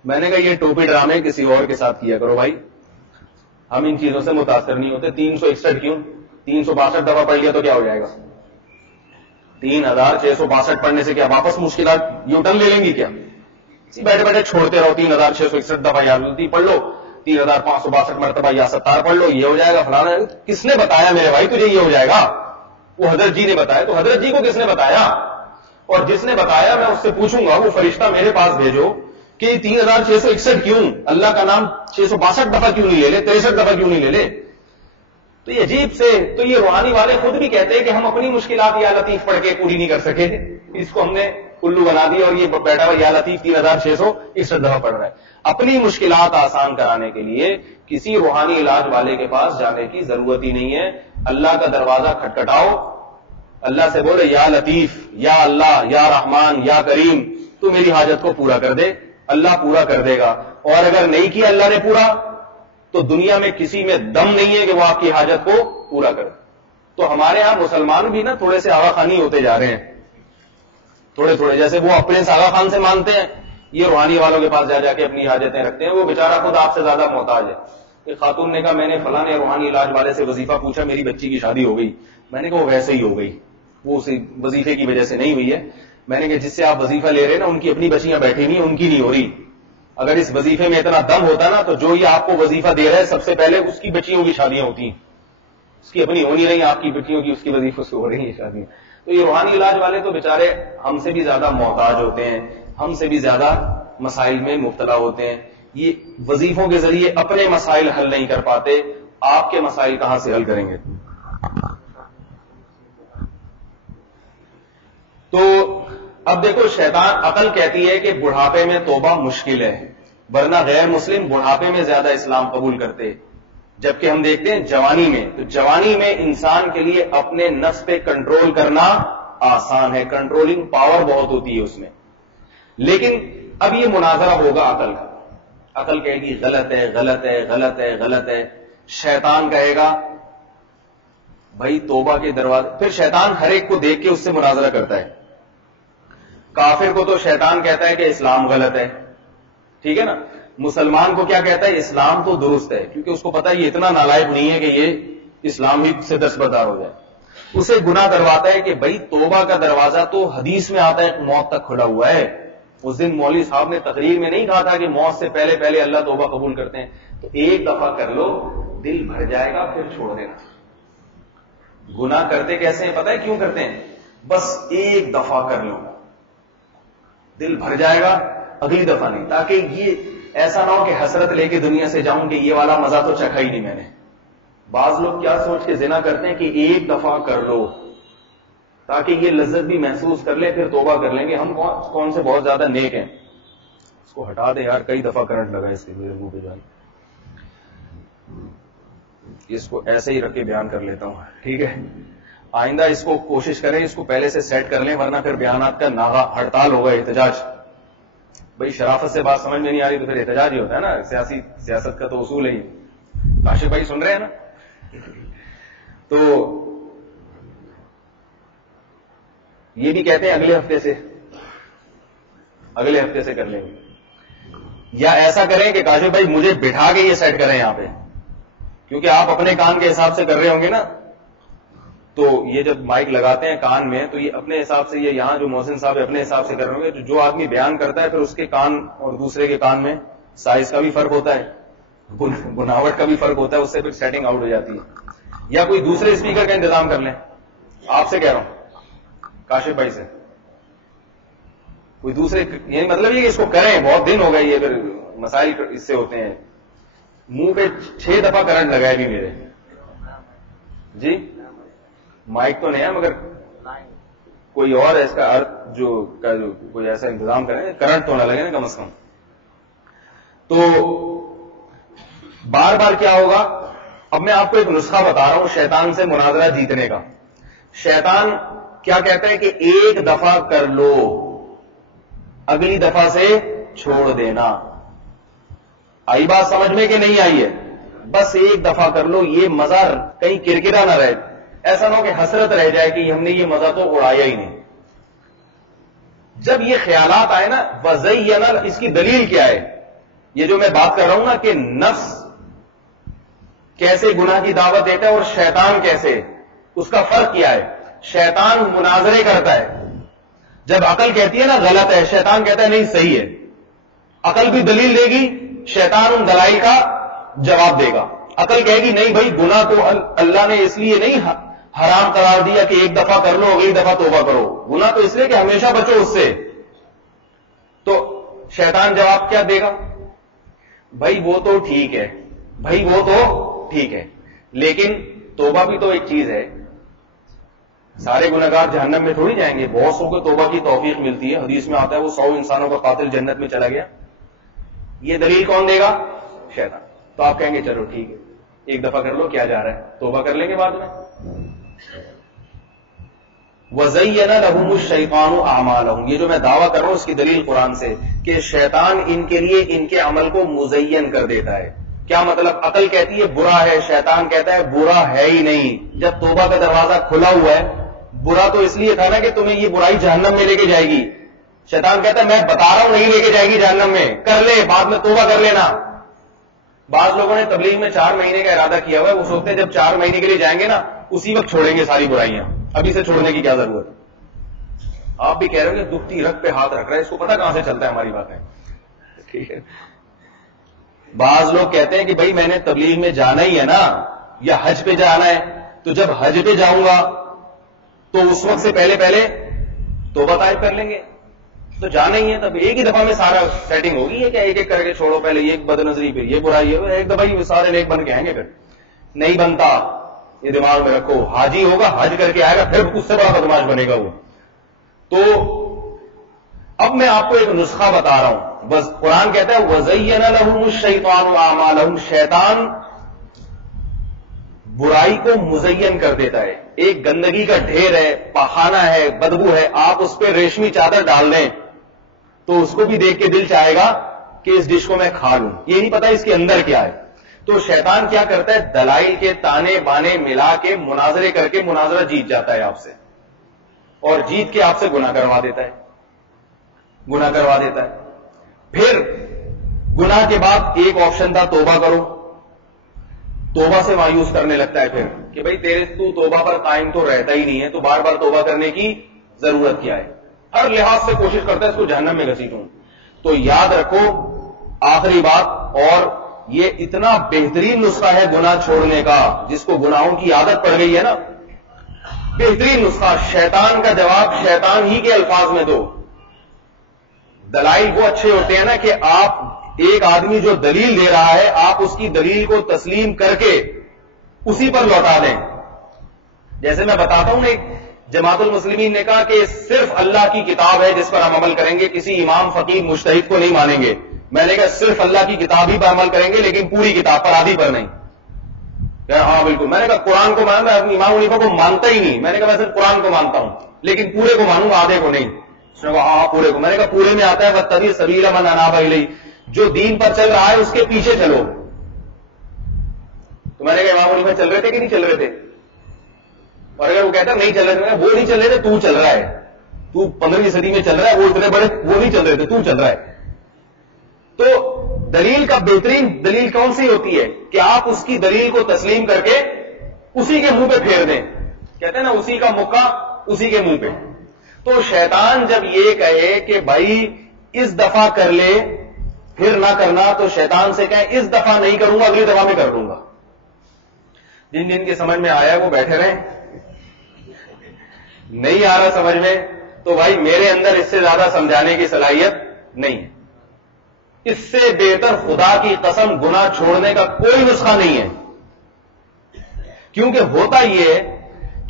میں نے کہا یہ ٹوپی ڈرامے کسی اور کے ساتھ کیا کرو بھائی، ہم ان چیزوں سے متاثر نہیں ہوتے. 361 کیوں؟ 362 دفعہ پڑھ لیا تو کیا ہو جائے گا؟ 3662 پڑھنے سے کیا واپس مشکلات یو ٹرن لے لیں گی کیا؟ بیٹھے بیٹھے چھوڑتے رہو. 3661 دفعہ یا لطیف پڑھ لو، 3562 مرتبہ یا 70 پڑھ لو، یہ ہو جائے گا. فلانا کس نے بتایا میرے بھائی تجھے یہ ہو جائے گا؟ وہ حضرت جی نے بتایا. تو حضرت جی کو کس نے بتایا؟ اور جس نے بتایا میں اس سے پوچھوں گا وہ فرشتہ میرے پاس بھیجو کہ 3661 کیوں، اللہ کا نام 662 دفعہ کیوں نہیں لے لے، 63 دفعہ کیوں نہیں لے لے؟ تو یہ عجیب سے، تو یہ روحانی والے خود بھی کہتے ہیں کہ ہم اپنی مشکلات یا لطیف پڑھ کے پوری نہیں کر سکے، اس کو ہم نے الو بنا دیا اور یہ بیٹھا ہوا یا لطیف 3661 دفعہ پڑھ رہا ہے. اپنی مشکلات آسان کرانے کے لیے کسی روحانی علاج والے کے پاس جانے کی ضرورت ہی نہیں ہے. اللہ کا دروازہ کھٹکھٹاؤ, اللہ سے بولے یا لطیف, یا اللہ, یا رحمان, یا کریم, تو میری حاجت کو پورا کر دے. اللہ پورا کر دے گا. اور اگر نہیں کیا اللہ نے پورا, تو دنیا میں کسی میں دم نہیں ہے کہ وہ آپ کی حاجت کو پورا کرے. تو ہمارے ہاں مسلمان بھی نا تھوڑے سے آغا خانی ہوتے جا رہے ہیں, تھوڑے تھوڑے, جیسے وہ اپنے آغا خان سے مانتے ہیں, یہ روحانی والوں کے پاس جا جا کے اپنی حاجتیں رکھتے ہیں. وہ بیچارہ خود آپ سے زیادہ محتاج ہے. ایک خاتون نے کہا میں نے فلاں روحانی علاج والے سے وظیفہ پوچھا, میری بچی کی شادی ہو گئی. میں نے کہا وہ ویسے ہی ہو گئی, وہ اسی وظیفے کی وجہ سے نہیں ہوئی ہے. میں نے کہا جس سے آپ وظیفہ لے رہے ہیں نا, ان کی اپنی بچیاں بیٹھی نہیں, ان کی نہیں ہو رہی. اگر اس وظیفے میں اتنا دم ہوتا نا, تو جو یہ آپ کو وظیفہ دے رہا ہے سب سے پہلے اس کی بچیوں کی شادیاں ہوتی ہیں. اس کی اپنی ہونی نہیں, آپ کی بچیوں کی, اس کی وظیفے سے ہو رہی ہیں شادیاں. تو یہ روحانی علاج والے تو بیچارے ہم سے بھی زیادہ محتاج ہوتے ہیں, ہم سے بھی زیادہ مسائل میں مبتلا ہوتے ہیں. یہ وظیفوں کے ذریعے اپنے مسائل حل نہیں کر پاتے, آپ کے مسائل کہاں سے حل کریں گے؟ تو اب دیکھو, شیطان عقل کہتی ہے کہ بڑھاپے میں توبہ مشکل ہے, ورنہ غیر مسلم بڑھاپے میں زیادہ اسلام قبول کرتے, جبکہ ہم دیکھتے ہیں جوانی میں, تو جوانی میں انسان کے لیے اپنے نفس پہ کنٹرول کرنا آسان ہے, کنٹرولنگ پاور بہت ہوتی ہے اس میں. لیکن اب یہ مناظرہ ہوگا عقل کا. عقل کہے گی غلط ہے, غلط ہے, غلط ہے, غلط ہے. شیطان کہے گا بھائی توبہ کے دروازے. پھر شیطان ہر ایک کو دیکھ کے اس سے مناظرہ کرتا ہے. کافر کو تو شیطان کہتا ہے کہ اسلام غلط ہے, ٹھیک ہے نا. مسلمان کو کیا کہتا ہے؟ اسلام تو درست ہے, کیونکہ اس کو پتا ہے یہ اتنا نالائق نہیں ہے کہ یہ اسلام ہی سے دستبردار ہو جائے. اسے گناہ کرواتا ہے کہ بھائی توبہ کا دروازہ تو حدیث میں آتا ہے موت تک کھلا ہوا ہے. اس دن مولوی صاحب نے تقریر میں نہیں کہا تھا کہ موت سے پہلے پہلے اللہ توبہ قبول کرتے ہیں. تو ایک دفعہ کر لو, دل بھر جائے گا, پھر چھوڑ دینا. گناہ کرتے کیسے ہیں پتہ ہے کیوں کرتے ہیں؟ بس ایک دفعہ کر لو, دل بھر جائے گا, اگلی دفعہ نہیں, تاکہ یہ ایسا نہ ہو کہ حسرت لے کے دنیا سے جاؤں کہ یہ والا مزہ تو چکھا ہی نہیں میں نے. بعض لوگ کیا سوچ کے زنا کرتے ہیں کہ ایک دفعہ کر لو تاکہ یہ لذت بھی محسوس کر لے, پھر توبہ کر لیں گے. ہم کون سے بہت زیادہ نیک ہیں. اس کو ہٹا دے یار, کئی دفعہ کرنٹ لگا اس کے میرے منہ پہ جان. اس کو ایسے ہی رکھ کے بیان کر لیتا ہوں, ٹھیک ہے. آئندہ اس کو کوشش کریں, اس کو پہلے سے سیٹ کر لیں, ورنہ پھر بیانات کا ناغا ہڑتال ہوگا, احتجاج. بھائی شرافت سے بات سمجھ میں نہیں آ رہی تو پھر احتجاج ہی ہوتا ہے نا, سیاست کا تو اصول ہے ہی. کاشف بھائی سن رہے ہیں نا؟ تو یہ بھی کہتے ہیں اگلے ہفتے سے کر لیں گے. یا ایسا کریں کہ کاشف بھائی مجھے بٹھا کے یہ سیٹ کریں یہاں پہ, کیونکہ آپ اپنے کان کے حساب سے کر رہے ہوں گے نا. تو یہ جب مائک لگاتے ہیں کان میں, تو یہ اپنے حساب سے, یہ یہاں جو محسن صاحب اپنے حساب سے کر رہے ہوں گے. جو آدمی بیان کرتا ہے پھر اس کے کان اور دوسرے کے کان میں سائز کا بھی فرق ہوتا ہے, بناوٹ کا بھی فرق ہوتا ہے, اس سے پھر سیٹنگ آؤٹ ہو جاتی ہے. یا کوئی دوسرے اسپیکر کا انتظام کر لیں. آپ سے کہہ رہا ہوں, کاشف بھائی سے, کوئی دوسرے, یعنی مطلب یہ کہ اس کو کریں. بہت دن ہو گئے یہ پھر مسائل اس سے ہوتے ہیں. منہ پہ 6 دفعہ کرنٹ لگائے بھی میرے جی. مائک تو نہیں ہے مگر کوئی اور اس کا ارتھ جو کوئی ایسا انتظام کریں, کرنٹ تو نہ لگے نا کم از کم. تو بار بار کیا ہوگا؟ اب میں آپ کو ایک نسخہ بتا رہا ہوں شیطان سے مناظرہ جیتنے کا. شیطان کیا کہتا ہے کہ ایک دفعہ کر لو, اگلی دفعہ سے چھوڑ دینا. آئی بات سمجھ میں کہ نہیں آئی ہے؟ بس ایک دفعہ کر لو, یہ مزہ کہیں کرکرا نہ رہے. ایسا نہ ہو کہ حسرت رہ جائے کہ ہم نے یہ مزہ تو اڑایا ہی نہیں. جب یہ خیالات آئے نا, وزینا, اس کی دلیل کیا ہے؟ یہ جو میں بات کر رہا ہوں نا کہ نفس کیسے گناہ کی دعوت دیتا ہے اور شیطان کیسے, اس کا فرق کیا ہے؟ شیطان مناظرے کرتا ہے. جب عقل کہتی ہے نا غلط ہے, شیطان کہتا ہے نہیں صحیح ہے. عقل بھی دلیل دے گی, شیطان ان دلائل کا جواب دے گا. عقل کہے گی نہیں بھائی گناہ تو اللہ نے اس لیے نہیں حرام قرار دیا کہ ایک دفعہ کر لو اگلی دفعہ توبہ کرو, گناہ تو اس لیے کہ ہمیشہ بچو اس سے. تو شیطان جواب کیا دے گا؟ بھائی وہ تو ٹھیک ہے, بھائی وہ تو ٹھیک ہے, لیکن توبہ بھی تو ایک چیز ہے. سارے گنہگار جہنم میں تھوڑی جائیں گے، بہت سو کو توبہ کی توفیق ملتی ہے. حدیث میں آتا ہے وہ 100 انسانوں کا قاتل جنت میں چلا گیا. یہ دلیل کون دے گا؟ شیطان. تو آپ کہیں گے چلو ٹھیک ہے ایک دفعہ کر لو، کیا جا رہا ہے، توبہ کر لیں گے بعد میں. وَزَيَّنَ لَهُمُ الشَّيْطَانُ أَعْمَالَهُمْ، یہ جو میں دعویٰ کر رہا ہوں اس کی دلیل قرآن سے کہ شیطان ان کے لیے ان کے عمل کو مزین کر دیتا ہے. کیا مطلب؟ عقل کہتی ہے برا ہے، شیطان کہتا ہے برا ہے ہی نہیں. جب توبہ کا دروازہ کھلا ہوا ہے، برا تو اس لیے تھا نا کہ تمہیں یہ برائی جہنم میں لے کے جائے گی. شیطان کہتا ہے میں بتا رہا ہوں نہیں لے کے جائے گی جہنم میں، کر لے بعد میں توبہ کر لینا. بعض لوگوں نے تبلیغ میں 4 مہینے کا ارادہ کیا ہوا ہے، وہ سوچتے ہیں جب 4 مہینے کے لیے جائیں گے نا اسی وقت چھوڑیں گے ساری برائیاں، ابھی سے چھوڑنے کی کیا ضرورت ہے. آپ بھی کہہ رہے ہو کہ دکھتی رگ پہ ہاتھ رکھ رہا ہے، اس کو پتا کہاں سے چلتا ہے ہماری باتیں. ٹھیک ہے. بعض لوگ کہتے ہیں کہ بھائی میں نے تبلیغ میں جانا ہی ہے نا یا حج پہ جانا ہے، تو جب حج پہ جاؤں گا تو اس وقت سے پہلے توبہ طائب کر لیں گے. تو جانا ہی ہے تب ایک ہی دفعہ میں سارا سیٹنگ ہوگی. یہ کیا ایک ایک کر کے چھوڑو، پہلے یہ بد نظری پہ یہ برائی ہے، ایک دفعہ ہی سارے نیک بن کے آئیں گے. پھر نہیں بنتا، یہ دماغ میں رکھو. حاجی ہوگا حج کر کے آئے گا پھر اس سے بڑا بدماش بنے گا وہ. تو اب میں آپ کو ایک نسخہ بتا رہا ہوں. بس قرآن کہتا ہے وَزَيَّنَ لَهُمُ الشَّيْطَانُ أَعْمَالَهُمْ، شیطان برائی کو مزین کر دیتا ہے. ایک گندگی کا ڈھیر ہے، پخانہ ہے، بدبو ہے، آپ اس پہ ریشمی چادر ڈال دیں تو اس کو بھی دیکھ کے دل چاہے گا کہ اس ڈش کو میں کھا لوں. یہ نہیں پتا اس کے اندر کیا ہے. تو شیطان کیا کرتا ہے؟ دلائل کے تانے بانے ملا کے مناظرے کر کے مناظرہ جیت جاتا ہے آپ سے، اور جیت کے آپ سے گناہ کروا دیتا ہے. پھر گناہ کے بعد ایک آپشن تھا توبہ کرو، توبہ سے مایوس کرنے لگتا ہے پھر کہ بھائی تو توبہ پر قائم تو رہتا ہی نہیں ہے، تو بار بار توبہ کرنے کی ضرورت کیا ہے. ہر لحاظ سے کوشش کرتا ہے اس کو جہنم میں گھسیٹوں. تو یاد رکھو آخری بات، اور یہ اتنا بہترین نسخہ ہے گناہ چھوڑنے کا، جس کو گناہوں کی عادت پڑ گئی ہے نا، بہترین نسخہ. شیطان کا جواب شیطان ہی کے الفاظ میں دو. دلائل وہ اچھے ہوتے ہیں نا کہ آپ ایک آدمی جو دلیل دے رہا ہے آپ اس کی دلیل کو تسلیم کر کے اسی پر لوٹا دیں. جیسے میں بتاتا ہوں، ایک جماعت المسلمین نے کہا کہ صرف اللہ کی کتاب ہے جس پر ہم عمل کریں گے، کسی امام فقیر مجتہد کو نہیں مانیں گے. میں نے کہا صرف اللہ کی کتاب ہی پر عمل کریں گے لیکن پوری کتاب پر، آدھی پر نہیں. ہاں بالکل. میں نے کہا قرآن کو مانا، میں امام حنیفہ کو مانتا ہی نہیں. میں نے کہا میں صرف قرآن کو مانتا ہوں لیکن پورے کو مانوں گا، آدھے کو نہیں. اس نے کہا ہاں پورے کو. میں نے کہا پورے میں آتا ہے وَاتَّبِعْ سَبِيلَ مَنْ أَنَابَ إِلَيَّ، جو دین پر چل رہا ہے اس کے پیچھے چلو. تو میں نے کہا امام حنیفہ چل رہے تھے کہ نہیں چل رہے تھے؟ اور اگر وہ کہتا نہیں چل رہے تھے، وہ نہیں چل رہے تھے، تو چل رہا ہے. تو 15ویں صدی میں چل رہا ہے، وہ اتنے بڑے وہ نہیں چل رہے تھے، تو چل رہا ہے. تو دلیل کا بہترین دلیل کون سی ہوتی ہے کہ آپ اس کی دلیل کو تسلیم کر کے اسی کے منہ پہ پھیر دیں. کہتے ہیں نا اسی کا مکہ اسی کے منہ پہ. تو شیطان جب یہ کہے کہ بھائی اس دفعہ کر لے پھر نہ کرنا، تو شیطان سے کہیں اس دفعہ نہیں کروں گا، اگلی دفعہ میں کر لوں گا. جن جن کے سمجھ میں آیا وہ بیٹھے رہیں، نہیں آ رہا سمجھ میں تو بھائی میرے اندر اس سے زیادہ سمجھانے کی صلاحیت نہیں. اس سے بہتر خدا کی قسم گناہ چھوڑنے کا کوئی نسخہ نہیں ہے. کیونکہ ہوتا یہ ہے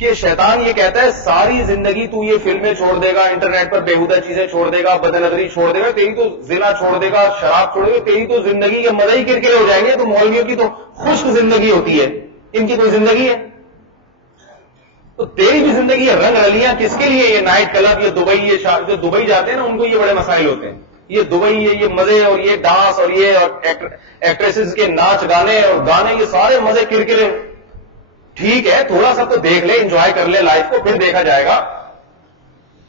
کہ شیطان یہ کہتا ہے ساری زندگی تو یہ فلمیں چھوڑ دے گا، انٹرنیٹ پر بےہودہ چیزیں چھوڑ دے گا، بدنظری چھوڑ دے گا، تیری تو زنا چھوڑ دے گا، شراب چھوڑ دے گا، تیری تو زندگی کے مزے ہی کرکرے ہو جائیں گے. تو مولویوں کی تو خشک زندگی ہوتی ہے، ان کی کوئی زندگی ہے؟ تو تیری بھی زندگی ہے. رنگ رلیاں کس کے لیے؟ یہ نائٹ کلب، یہ دبئی، یہ جو دبئی جاتے ہیں نا ان کو یہ بڑے مسائل ہوتے ہیں. یہ دبئی، یہ مزے اور یہ ڈانس اور یہ ایکٹریسز کے ناچ گانے اور گانے، یہ سارے مزے کرکرے. ٹھیک ہے تھوڑا سا تو دیکھ لے، انجوائے کر لے لائف کو، پھر دیکھا جائے گا.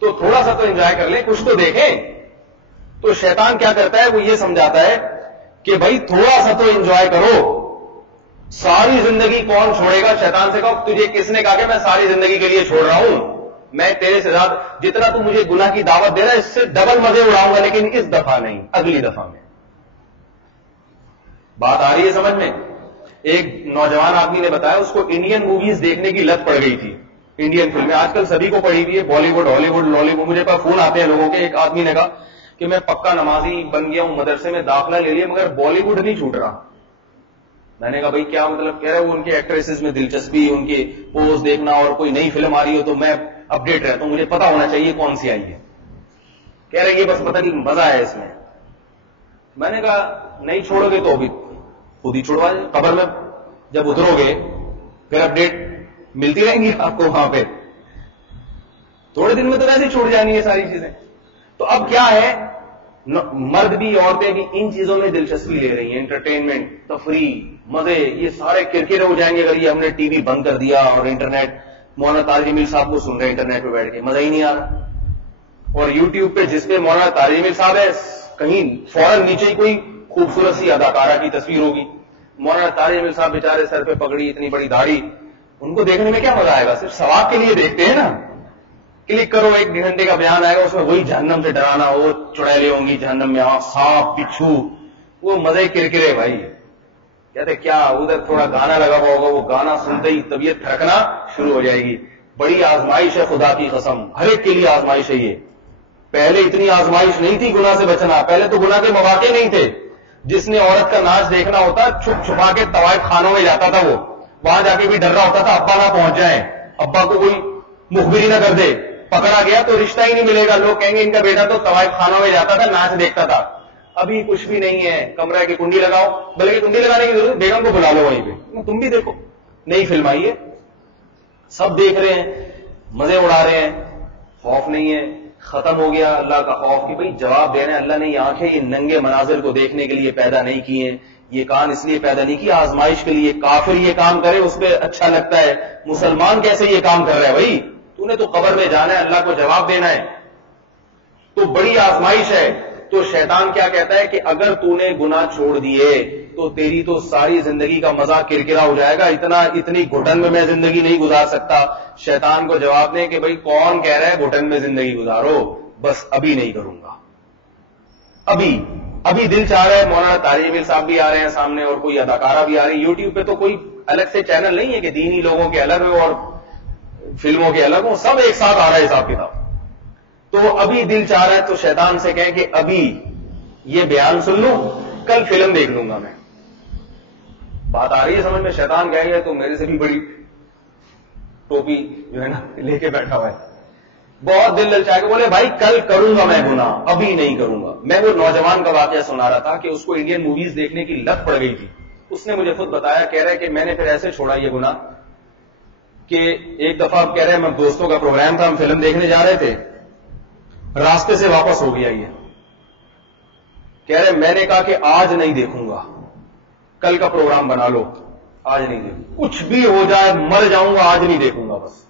تو تھوڑا سا تو انجوائے کر لے، کچھ تو دیکھیں. تو شیطان کیا کرتا ہے؟ وہ یہ سمجھاتا ہے کہ بھائی تھوڑا سا تو انجوائے کرو، ساری زندگی کون چھوڑے گا؟ شیطان سے کہو تجھے کس نے کہا کہ میں ساری زندگی کے لیے چھوڑ رہا ہوں؟ میں تیرے سے زیادہ جتنا تو مجھے گناہ کی دعوت دے رہا ہے اس سے ڈبل مزے اڑاؤں گا، لیکن اس دفعہ نہیں، اگلی دفعہ میں. بات آ رہی ہے سمجھ میں؟ ایک نوجوان آدمی نے بتایا اس کو انڈین موویز دیکھنے کی لت پڑ گئی تھی. انڈین فلمیں آج کل سبھی کو پڑی ہوئی ہے، بالی ووڈ، ہالی ووڈ، لالی ووڈ. مجھے پاس فون آتے ہیں لوگوں کے. ایک آدمی نے کہا کہ میں پکا نمازی بن گیا ہوں، مدرسے میں داخلہ لے لیا مگر بالی ووڈ نہیں چھوٹ رہا. میں نے کہا بھائی کیا مطلب؟ کہہ رہے وہ ان کے ایکٹریسز میں دلچسپی، ان کے پوز دیکھنا، اور کوئی نئی فلم آ رہی ہو تو میں اپڈیٹ رہتا ہوں، مجھے پتا ہونا چاہیے کون سی آئی ہے. کہہ رہے یہ بس پتہ نہیں مزہ ہے اس میں. میں نے کہا نہیں چھوڑو گے تو ابھی خود ہی چھوڑوا جائے، قبر میں جب اترو گے پھر اپڈیٹ ملتی رہیں گی آپ کو وہاں پہ، تھوڑے دن میں تو ویسے چھوڑ جانی ہے ساری چیزیں. تو اب کیا ہے، مرد بھی عورتیں بھی ان چیزوں میں دلچسپی لے رہی ہیں، انٹرٹینمنٹ، تفریح، مزے، یہ سارے کرکرے ہو جائیں گے اگر یہ ہم نے ٹی وی بند کر دیا اور انٹرنیٹ. مولانا طارق جمیل صاحب کو سن رہے ہیں انٹرنیٹ پہ بیٹھ کے، مزہ ہی نہیں آ رہا. اور یوٹیوب پہ جس پہ مولانا طارق جمیل صاحب ہے کہیں فوراً نیچے ہی کوئی خوبصورت سی اداکارہ کی تصویر ہوگی. مولانا طارق جمیل صاحب بیچارے سر پہ پگڑی، اتنی بڑی داڑھی، ان کو دیکھنے میں کیا مزہ آئے گا؟ صرف ثواب کے لیے دیکھتے ہیں نا. کلک کرو 1 گھنٹے کا بیان آئے گا، اس میں وہی جہنم سے ڈرانا، وہ چڑیلیں ہوں گی جہنم میں، سانپ بچھو، وہ مزے کرکرے بھائی. کہتے کیا ادھر تھوڑا گانا لگا ہوا ہوگا، وہ گانا سنتے ہی طبیعت تھرکنا شروع ہو جائے گی. بڑی آزمائش ہے خدا کی قسم، ہر ایک کے لیے آزمائش ہے یہ. پہلے اتنی آزمائش نہیں تھی گناہ سے بچنا، پہلے تو گناہ کے مواقع نہیں تھے. جس نے عورت کا ناچ دیکھنا ہوتا چھپ چھپا کے طوائف خانوں میں جاتا تھا، وہ وہاں جا کے بھی ڈر رہا ہوتا تھا ابا نہ پہنچ جائیں، ابا کو کوئی مخبری نہ کر دے، پکڑا گیا تو رشتہ ہی نہیں ملے گا، لوگ کہیں گے ان کا بیٹا تو طوائف خانوں میں جاتا تھا، ناچ دیکھتا تھا. ابھی کچھ بھی نہیں ہے، کمرہ کی کنڈی لگاؤ، بلکہ کنڈی لگانے کی ضرورت، بیگم کو بلا لو وہیں پہ، تم بھی دیکھو، نئی فلم آئی ہے، سب دیکھ رہے ہیں، مزے اڑا رہے ہیں، خوف نہیں ہے. ختم ہو گیا اللہ کا خوف کہ بھئی جواب دینا ہے. اللہ نے یہ آنکھیں یہ ننگے مناظر کو دیکھنے کے لیے پیدا نہیں کی ہیں، یہ کان اس لیے پیدا نہیں کیا آزمائش کے لیے. کافر یہ کام کرے اس پہ اچھا لگتا ہے، مسلمان کیسے یہ کام کر رہا ہے؟ بھائی تو نے تو قبر میں جانا ہے، اللہ کو جواب دینا ہے، تو بڑی آزمائش ہے. تو شیطان کیا کہتا ہے کہ اگر تو نے گناہ چھوڑ دیے تو تیری تو ساری زندگی کا مزہ کرکرا ہو جائے گا، اتنی گھٹن میں زندگی نہیں گزار سکتا. شیطان کو جواب دیں کہ بھئی کون کہہ رہا ہے گھٹن میں زندگی گزارو، بس ابھی نہیں کروں گا. ابھی دل چاہ رہا ہے. مولانا طارق جمیل صاحب بھی آ رہے ہیں سامنے اور کوئی اداکارہ بھی آ رہی ہے. یوٹیوب پہ تو کوئی الگ سے چینل نہیں ہے کہ دینی لوگوں کے الگ ہو اور فلموں کے الگ ہوں، سب ایک ساتھ آ رہا ہے حساب کتاب. تو ابھی دل چاہ رہا ہے تو شیطان سے کہیں کہ ابھی یہ بیان سن لوں، کل فلم دیکھ لوں گا میں. بات آ رہی ہے سمجھ میں؟ شیطان کہیں گے تو میرے سے بھی بڑی ٹوپی جو ہے نا لے کے بیٹھا ہوا ہے. بہت دل للچا کے بولے بھائی کل کروں گا میں گناہ، ابھی نہیں کروں گا. میں وہ نوجوان کا واقعہ سنا رہا تھا کہ اس کو انڈین موویز دیکھنے کی لت پڑ گئی تھی. اس نے مجھے خود بتایا، کہہ رہا ہے کہ میں نے پھر ایسے چھوڑا یہ گناہ کہ ایک دفعہ کہہ رہے ہیں میں دوستوں کا پروگرام تھا، ہم فلم دیکھنے جا رہے تھے، راستے سے واپس ہو گیا. یہ کہہ رہے میں نے کہا کہ آج نہیں دیکھوں گا، کل کا پروگرام بنا لو، آج نہیں دیکھوں، کچھ بھی ہو جائے مر جاؤں گا، آج نہیں دیکھوں گا. بس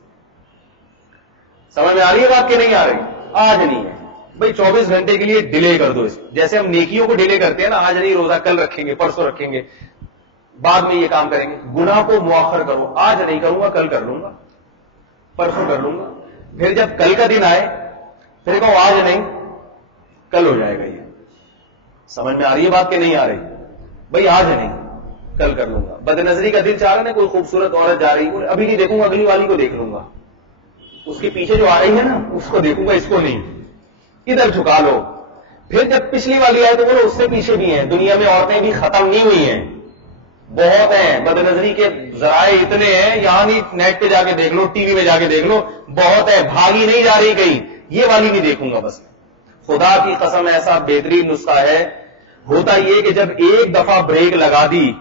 سمجھ میں آ رہی ہے بات کہ نہیں آ رہی؟ آج نہیں ہے بھائی، 24 گھنٹے کے لیے ڈیلے کر دو اس، جیسے ہم نیکیوں کو ڈیلے کرتے ہیں نا، آج نہیں روزہ کل رکھیں گے، پرسوں رکھیں گے، بعد میں یہ کام کریں گے. گناہ کو مؤخر کرو، آج نہیں کروں گا، کل کر لوں گا، پرسوں کر لوں گا. پھر جب کل کا دن آئے پھر کہو آج نہیں کل ہو جائے گا. یہ سمجھ میں آ رہی ہے بات کہ نہیں آ رہی؟ بھائی آج نہیں کل کر لوں گا. بد نظری کا دل چاہ رہا ہے، کوئی خوبصورت عورت جا رہی ہے، ابھی نہیں دیکھوں گا، اگلی والی کو دیکھ لوں گا، اس کے پیچھے جو آ رہی ہے نا اس کو دیکھوں گا، اس کو نہیں، ادھر جھکا لو. پھر جب پچھلی والی آئے تو بولو اس سے پیچھے بھی ہیں. دنیا میں عورتیں بھی ختم نہیں ہوئی ہیں، بہت ہیں. بد نظری کے ذرائع اتنے ہیں، یہاں نہیں نیٹ پہ جا کے دیکھ لو، ٹی وی پہ جا کے دیکھ لو، بہت ہے، بھاگی نہیں جا رہی کہیں. یہ والی نہیں دیکھوں گا بس. خدا کی قسم ایسا بہترین نسخہ ہے. ہوتا یہ کہ جب ایک دفعہ بریک لگا دی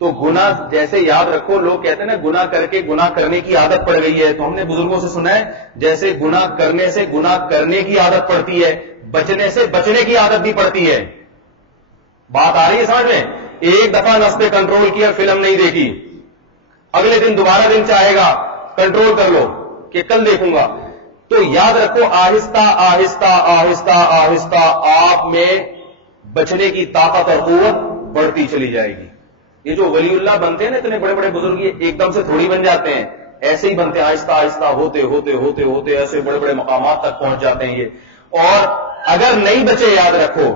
تو گناہ، جیسے یاد رکھو لوگ کہتے ہیں نا گناہ کر کے گناہ کرنے کی عادت پڑ گئی ہے، تو ہم نے بزرگوں سے سنا ہے جیسے گناہ کرنے سے گناہ کرنے کی عادت پڑتی ہے، بچنے سے بچنے کی عادت بھی پڑتی ہے. بات آ رہی ہے سمجھ میں؟ ایک دفعہ نفس پہ کنٹرول کیا، فلم نہیں دیکھی، اگلے دن دوبارہ دن چاہے گا کنٹرول کر لو کہ کل دیکھوں گا. تو یاد رکھو آہستہ آہستہ آہستہ آہستہ آپ میں بچنے کی طاقت اور قوت بڑھتی چلی جائے گی. یہ جو ولی اللہ بنتے ہیں نا اتنے بڑے بڑے بزرگ، یہ ایک دم سے تھوڑی بن جاتے ہیں، ایسے ہی بنتے ہیں، آہستہ آہستہ ہوتے ہوتے ہوتے ہوتے ایسے بڑے بڑے مقامات تک پہنچ جاتے ہیں یہ. اور اگر نہیں بچے یاد رکھو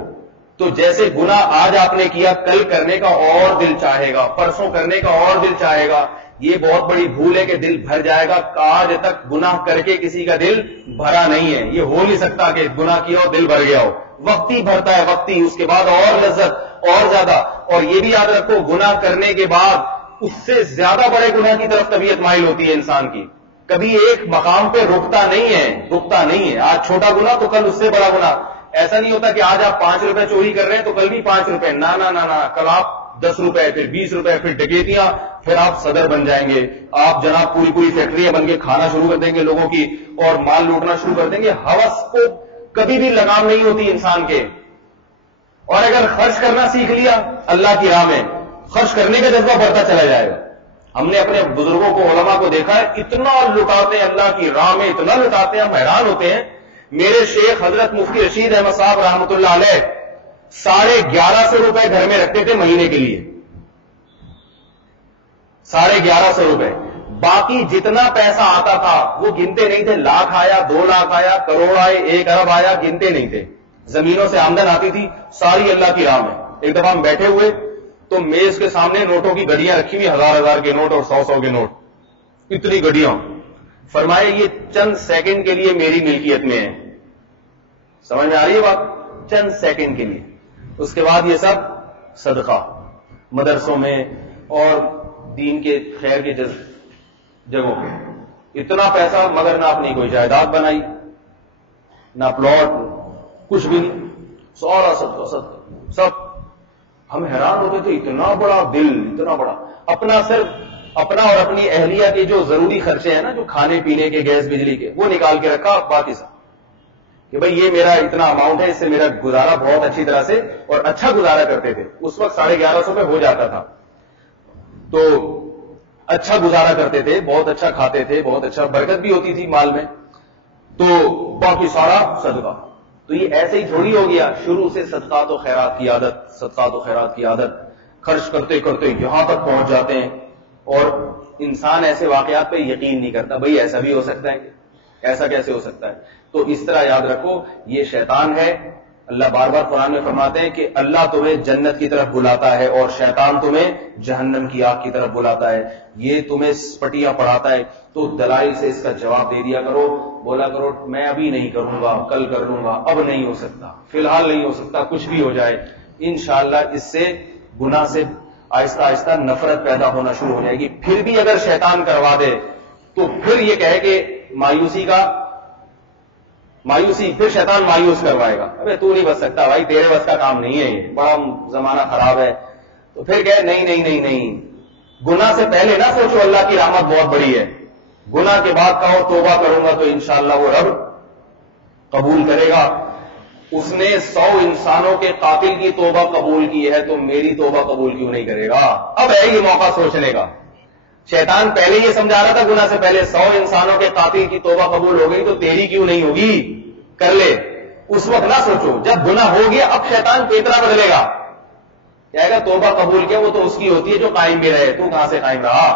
تو جیسے گناہ آج آپ نے کیا، کل کرنے کا اور دل چاہے گا، پرسوں کرنے کا اور دل چاہے گا. یہ بہت بڑی بھول ہے کہ دل بھر جائے گا. آج تک گناہ کر کے کسی کا دل بھرا نہیں ہے، یہ ہو نہیں سکتا کہ گناہ کیا ہو دل بھر گیا ہو. وقتی بھرتا ہے، وقتی، اس کے بعد اور لذت اور زیادہ. اور یہ بھی یاد رکھو گناہ کرنے کے بعد اس سے زیادہ بڑے گناہ کی طرف طبیعت مائل ہوتی ہے انسان کی. کبھی ایک مقام پہ رکتا نہیں ہے. آج چھوٹا گناہ تو کل اس سے بڑا گناہ. ایسا نہیں ہوتا کہ آج آپ 5 روپے چوری کر رہے ہیں تو کل بھی 5 روپے. نہ کل آپ 10 روپے, پھر 20 روپے, پھر ڈکیتیاں, پھر آپ صدر بن جائیں گے. آپ جناب پوری فیکٹریاں بن کے کھانا شروع کر دیں گے لوگوں کی اور مال لوٹنا شروع کر دیں گے. ہوس کو کبھی بھی لگام نہیں ہوتی انسان کے. اور اگر خرچ کرنا سیکھ لیا اللہ کی راہ میں, خرچ کرنے کا جذبہ بڑھتا چلا جائے گا. ہم نے اپنے بزرگوں کو, علماء کو دیکھا ہے, اتنا لٹاتے ہیں اللہ کی راہ میں, اتنا لٹاتے ہیں, ہم حیران ہوتے ہیں. میرے شیخ حضرت مفتی رشید احمد صاحب رحمۃ اللہ علیہ 1150 روپے گھر میں رکھتے تھے مہینے کے لیے. 1150 روپے. باقی جتنا پیسہ آتا تھا وہ گنتے نہیں تھے. لاکھ آیا, 2 لاکھ آیا, کروڑ آئے, 1 ارب آیا, گنتے نہیں تھے. زمینوں سے آمدن آتی تھی ساری اللہ کی راہ میں. ایک دفعہ ہم بیٹھے ہوئے تو میز کے سامنے نوٹوں کی گڈیاں رکھی ہوئی, 1000 کے نوٹ اور 100 کے نوٹ, اتنی گڈیاں. فرمائے یہ چند سیکنڈ کے لیے میری ملکیت میں ہے. سمجھ میں آ رہی ہے بات؟ چند سیکنڈ کے لیے. اس کے بعد یہ سب صدقہ مدرسوں میں اور دین کے خیر کے جگہوں پہ. اتنا پیسہ, مگر نہ اپنی کوئی جائیداد بنائی, نہ پلاٹ, کچھ بھی نہیں. سارا صدقہ سب. ہم حیران ہوتے تھے, اتنا بڑا دل, اتنا بڑا. اپنا صرف اپنا اور اپنی اہلیہ کے جو ضروری خرچے ہیں نا, جو کھانے پینے کے, گیس بجلی کے, وہ نکال کے رکھا. باقی سب کہ بھئی یہ میرا اتنا اماؤنٹ ہے, اس سے میرا گزارا بہت اچھی طرح سے, اور اچھا گزارا کرتے تھے. اس وقت 1150 پہ ہو جاتا تھا تو اچھا گزارا کرتے تھے, بہت اچھا کھاتے تھے, بہت اچھا برکت بھی ہوتی تھی مال میں. تو باقی سارا صدقہ. تو یہ ایسے ہی تھوڑی ہو گیا. شروع سے صدقات و خیرات کی عادت, خرچ کرتے کرتے یہاں تک پہنچ جاتے ہیں. اور انسان ایسے واقعات پہ یقین نہیں کرتا, بھئی ایسا بھی ہو سکتا ہے, ایسا کیسے ہو سکتا ہے. تو اس طرح یاد رکھو یہ شیطان ہے. اللہ بار بار قرآن میں فرماتے ہیں کہ اللہ تمہیں جنت کی طرف بلاتا ہے اور شیطان تمہیں جہنم کی آگ کی طرف بلاتا ہے. یہ تمہیں پٹیاں پڑھاتا ہے. تو دلائل سے اس کا جواب دے دیا کرو. بولا کرو میں ابھی نہیں کروں گا, کل کر لوں گا, اب نہیں ہو سکتا, فی الحال نہیں ہو سکتا, کچھ بھی ہو جائے. انشاءاللہ اس سے گناہ سے آہستہ آہستہ نفرت پیدا ہونا شروع ہو جائے گی. پھر بھی اگر شیطان کروا دے تو پھر یہ کہے کہ مایوسی پھر شیطان مایوس کروائے گا. ابے تو نہیں بچ سکتا بھائی, تیرے بس کا کام نہیں ہے, یہ بڑا زمانہ خراب ہے. تو پھر کہے نہیں. گناہ سے پہلے نہ سوچو اللہ کی رحمت بہت بڑی ہے. گناہ کے بعد کہو توبہ کروں گا تو انشاءاللہ وہ رب قبول کرے گا. اس نے 100 انسانوں کے قاتل کی توبہ قبول کی ہے تو میری توبہ قبول کیوں نہیں کرے گا؟ اب ہے یہ موقع سوچنے کا. شیطان پہلے یہ سمجھا رہا تھا گناہ سے پہلے 100 انسانوں کے قاتل کی توبہ قبول ہو گئی تو تیری کیوں نہیں ہوگی, کر لے. اس وقت نہ سوچو, جب گناہ ہو گیا اب شیطان پیترا بدلے گا, کہے گا توبہ قبول کیا, وہ تو اس کی ہوتی ہے جو قائم بھی رہے, تو کہاں سے قائم رہا,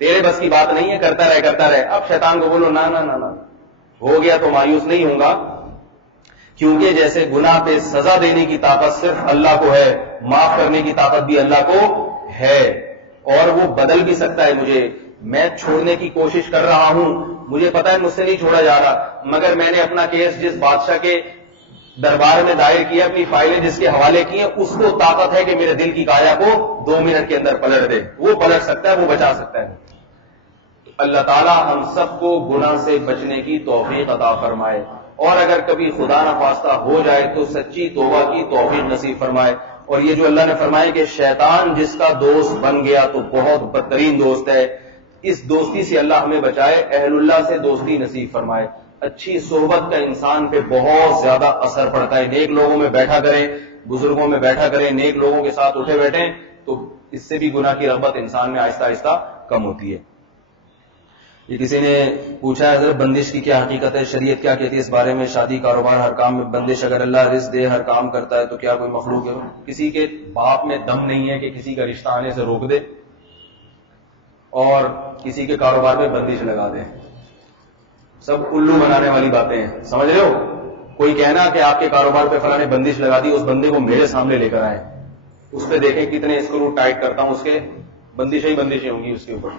تیرے بس کی بات نہیں ہے, کرتا رہے. اب شیطان کو بولو نہ ہو گیا تو مایوس نہیں ہوں گا, کیونکہ جیسے گناہ پہ سزا دینے کی طاقت صرف اللہ کو ہے, معاف کرنے کی طاقت بھی اللہ کو ہے, اور وہ بدل بھی سکتا ہے مجھے. میں چھوڑنے کی کوشش کر رہا ہوں, مجھے پتا ہے مجھ سے نہیں چھوڑا جا رہا, مگر میں نے اپنا کیس جس بادشاہ کے دربار میں دائر کیا, اپنی فائلیں جس کے حوالے کی ہیں, اس کو طاقت ہے کہ میرے دل کی کایا کو 2 منٹ کے اندر پلٹ دے. وہ پلٹ سکتا ہے, وہ بچا سکتا ہے. اللہ تعالی ہم سب کو گناہ سے بچنے کی توفیق عطا فرمائے, اور اگر کبھی خدا نخواستہ ہو جائے تو سچی توبہ کی توفیق نصیب فرمائے. اور یہ جو اللہ نے فرمایا کہ شیطان جس کا دوست بن گیا تو بہت بدترین دوست ہے, اس دوستی سے اللہ ہمیں بچائے, اہل اللہ سے دوستی نصیب فرمائے. اچھی صحبت کا انسان پہ بہت زیادہ اثر پڑتا ہے. نیک لوگوں میں بیٹھا کریں, بزرگوں میں بیٹھا کریں, نیک لوگوں کے ساتھ اٹھے بیٹھیں, تو اس سے بھی گناہ کی رغبت انسان میں آہستہ آہستہ کم ہوتی ہے. یہ کسی نے پوچھا ہے حضرت بندش کی کیا حقیقت ہے, شریعت کیا کہتی ہے اس بارے میں, شادی کاروبار ہر کام میں بندش, اگر اللہ رزق دے ہر کام کرتا ہے تو کیا کوئی مخلوق ہے؟ کسی کے باپ میں دم نہیں ہے کہ کسی کا رشتہ آنے سے روک دے اور کسی کے کاروبار میں بندش لگا دے. سب الو بنانے والی باتیں ہیں, سمجھ رہے ہو. کوئی کہنا کہ آپ کے کاروبار پہ فلاں نے بندش لگا دی, اس بندے کو میرے سامنے لے کر آئے, اس پہ دیکھیں کتنے اسکرو ٹائٹ کرتا ہوں, اس کے بندشیں ہوں گی اس کے اوپر.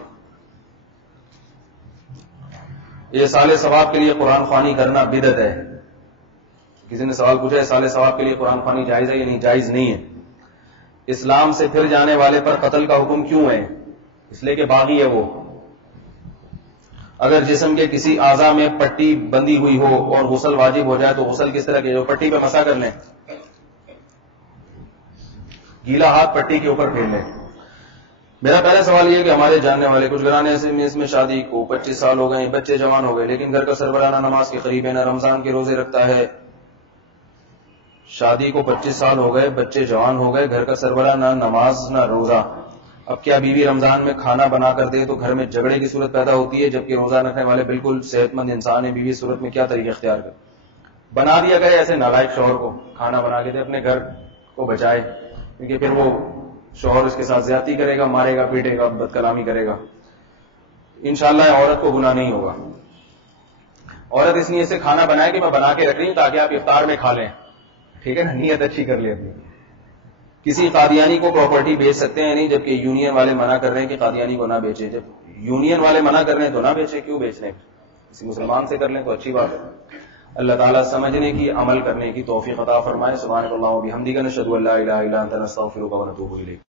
یہ سال ثواب کے لیے قرآن خوانی کرنا بدعت ہے. کسی نے سوال پوچھا ہے سال ثواب کے لیے قرآن خوانی جائز ہے یا نہیں؟ جائز نہیں ہے. اسلام سے پھر جانے والے پر قتل کا حکم کیوں ہے؟ اس لیے کہ باغی ہے وہ. اگر جسم کے کسی اعضاء میں پٹی بندھی ہوئی ہو اور غسل واجب ہو جائے تو غسل کس طرح کے؟ جو پٹی پہ مسا کر لیں, گیلا ہاتھ پٹی کے اوپر پھیر لیں. میرا پہلا سوال یہ کہ ہمارے جاننے والے کچھ گھرانے ایسے میں اس میں شادی کو 25 سال ہو گئے, بچے جوان ہو گئے, لیکن گھر کا سربراہ نہ نماز کے قریب ہے نہ رمضان کے روزے رکھتا ہے. شادی کو 25 سال ہو گئے, بچے جوان ہو گئے, گھر کا سربراہ نہ نماز نہ روزہ. اب کیا بیوی رمضان میں کھانا بنا کر دے تو گھر میں جھگڑے کی صورت پیدا ہوتی ہے, جبکہ روزہ رکھنے والے بالکل صحت مند انسان ہے؟ بیوی صورت میں کیا طریقہ اختیار کر؟ بنا دیا کرے ایسے نالائق شوہر کو, کھانا بنا کے دے, اپنے گھر کو بچائے, کیونکہ پھر وہ شوہر اس کے ساتھ زیادتی کرے گا, مارے گا, پیٹے گا, بد کلامی کرے گا. انشاءاللہ عورت کو گناہ نہیں ہوگا. عورت اس نیت سے کھانا بنائے کہ میں بنا کے رکھ رہی ہوں تاکہ آپ افطار میں کھا لیں, ٹھیک ہے نا, نیت اچھی کر لیں اپنی. کسی قادیانی کو پراپرٹی بیچ سکتے ہیں نہیں, جبکہ یونین والے منع کر رہے ہیں کہ قادیانی کو نہ بیچے. جب یونین والے منع کر رہے ہیں تو نہ بیچے, کیوں بیچ رہے ہیں؟ کسی مسلمان سے کر لیں تو اچھی بات ہے. اللہ تعالیٰ سمجھنے کی, عمل کرنے کی توفیق عطا فرمائے. سبحانک اللہم و بحمدک، نشہد ان لا الہ الا انت، نستغفرک و نتوب الیک.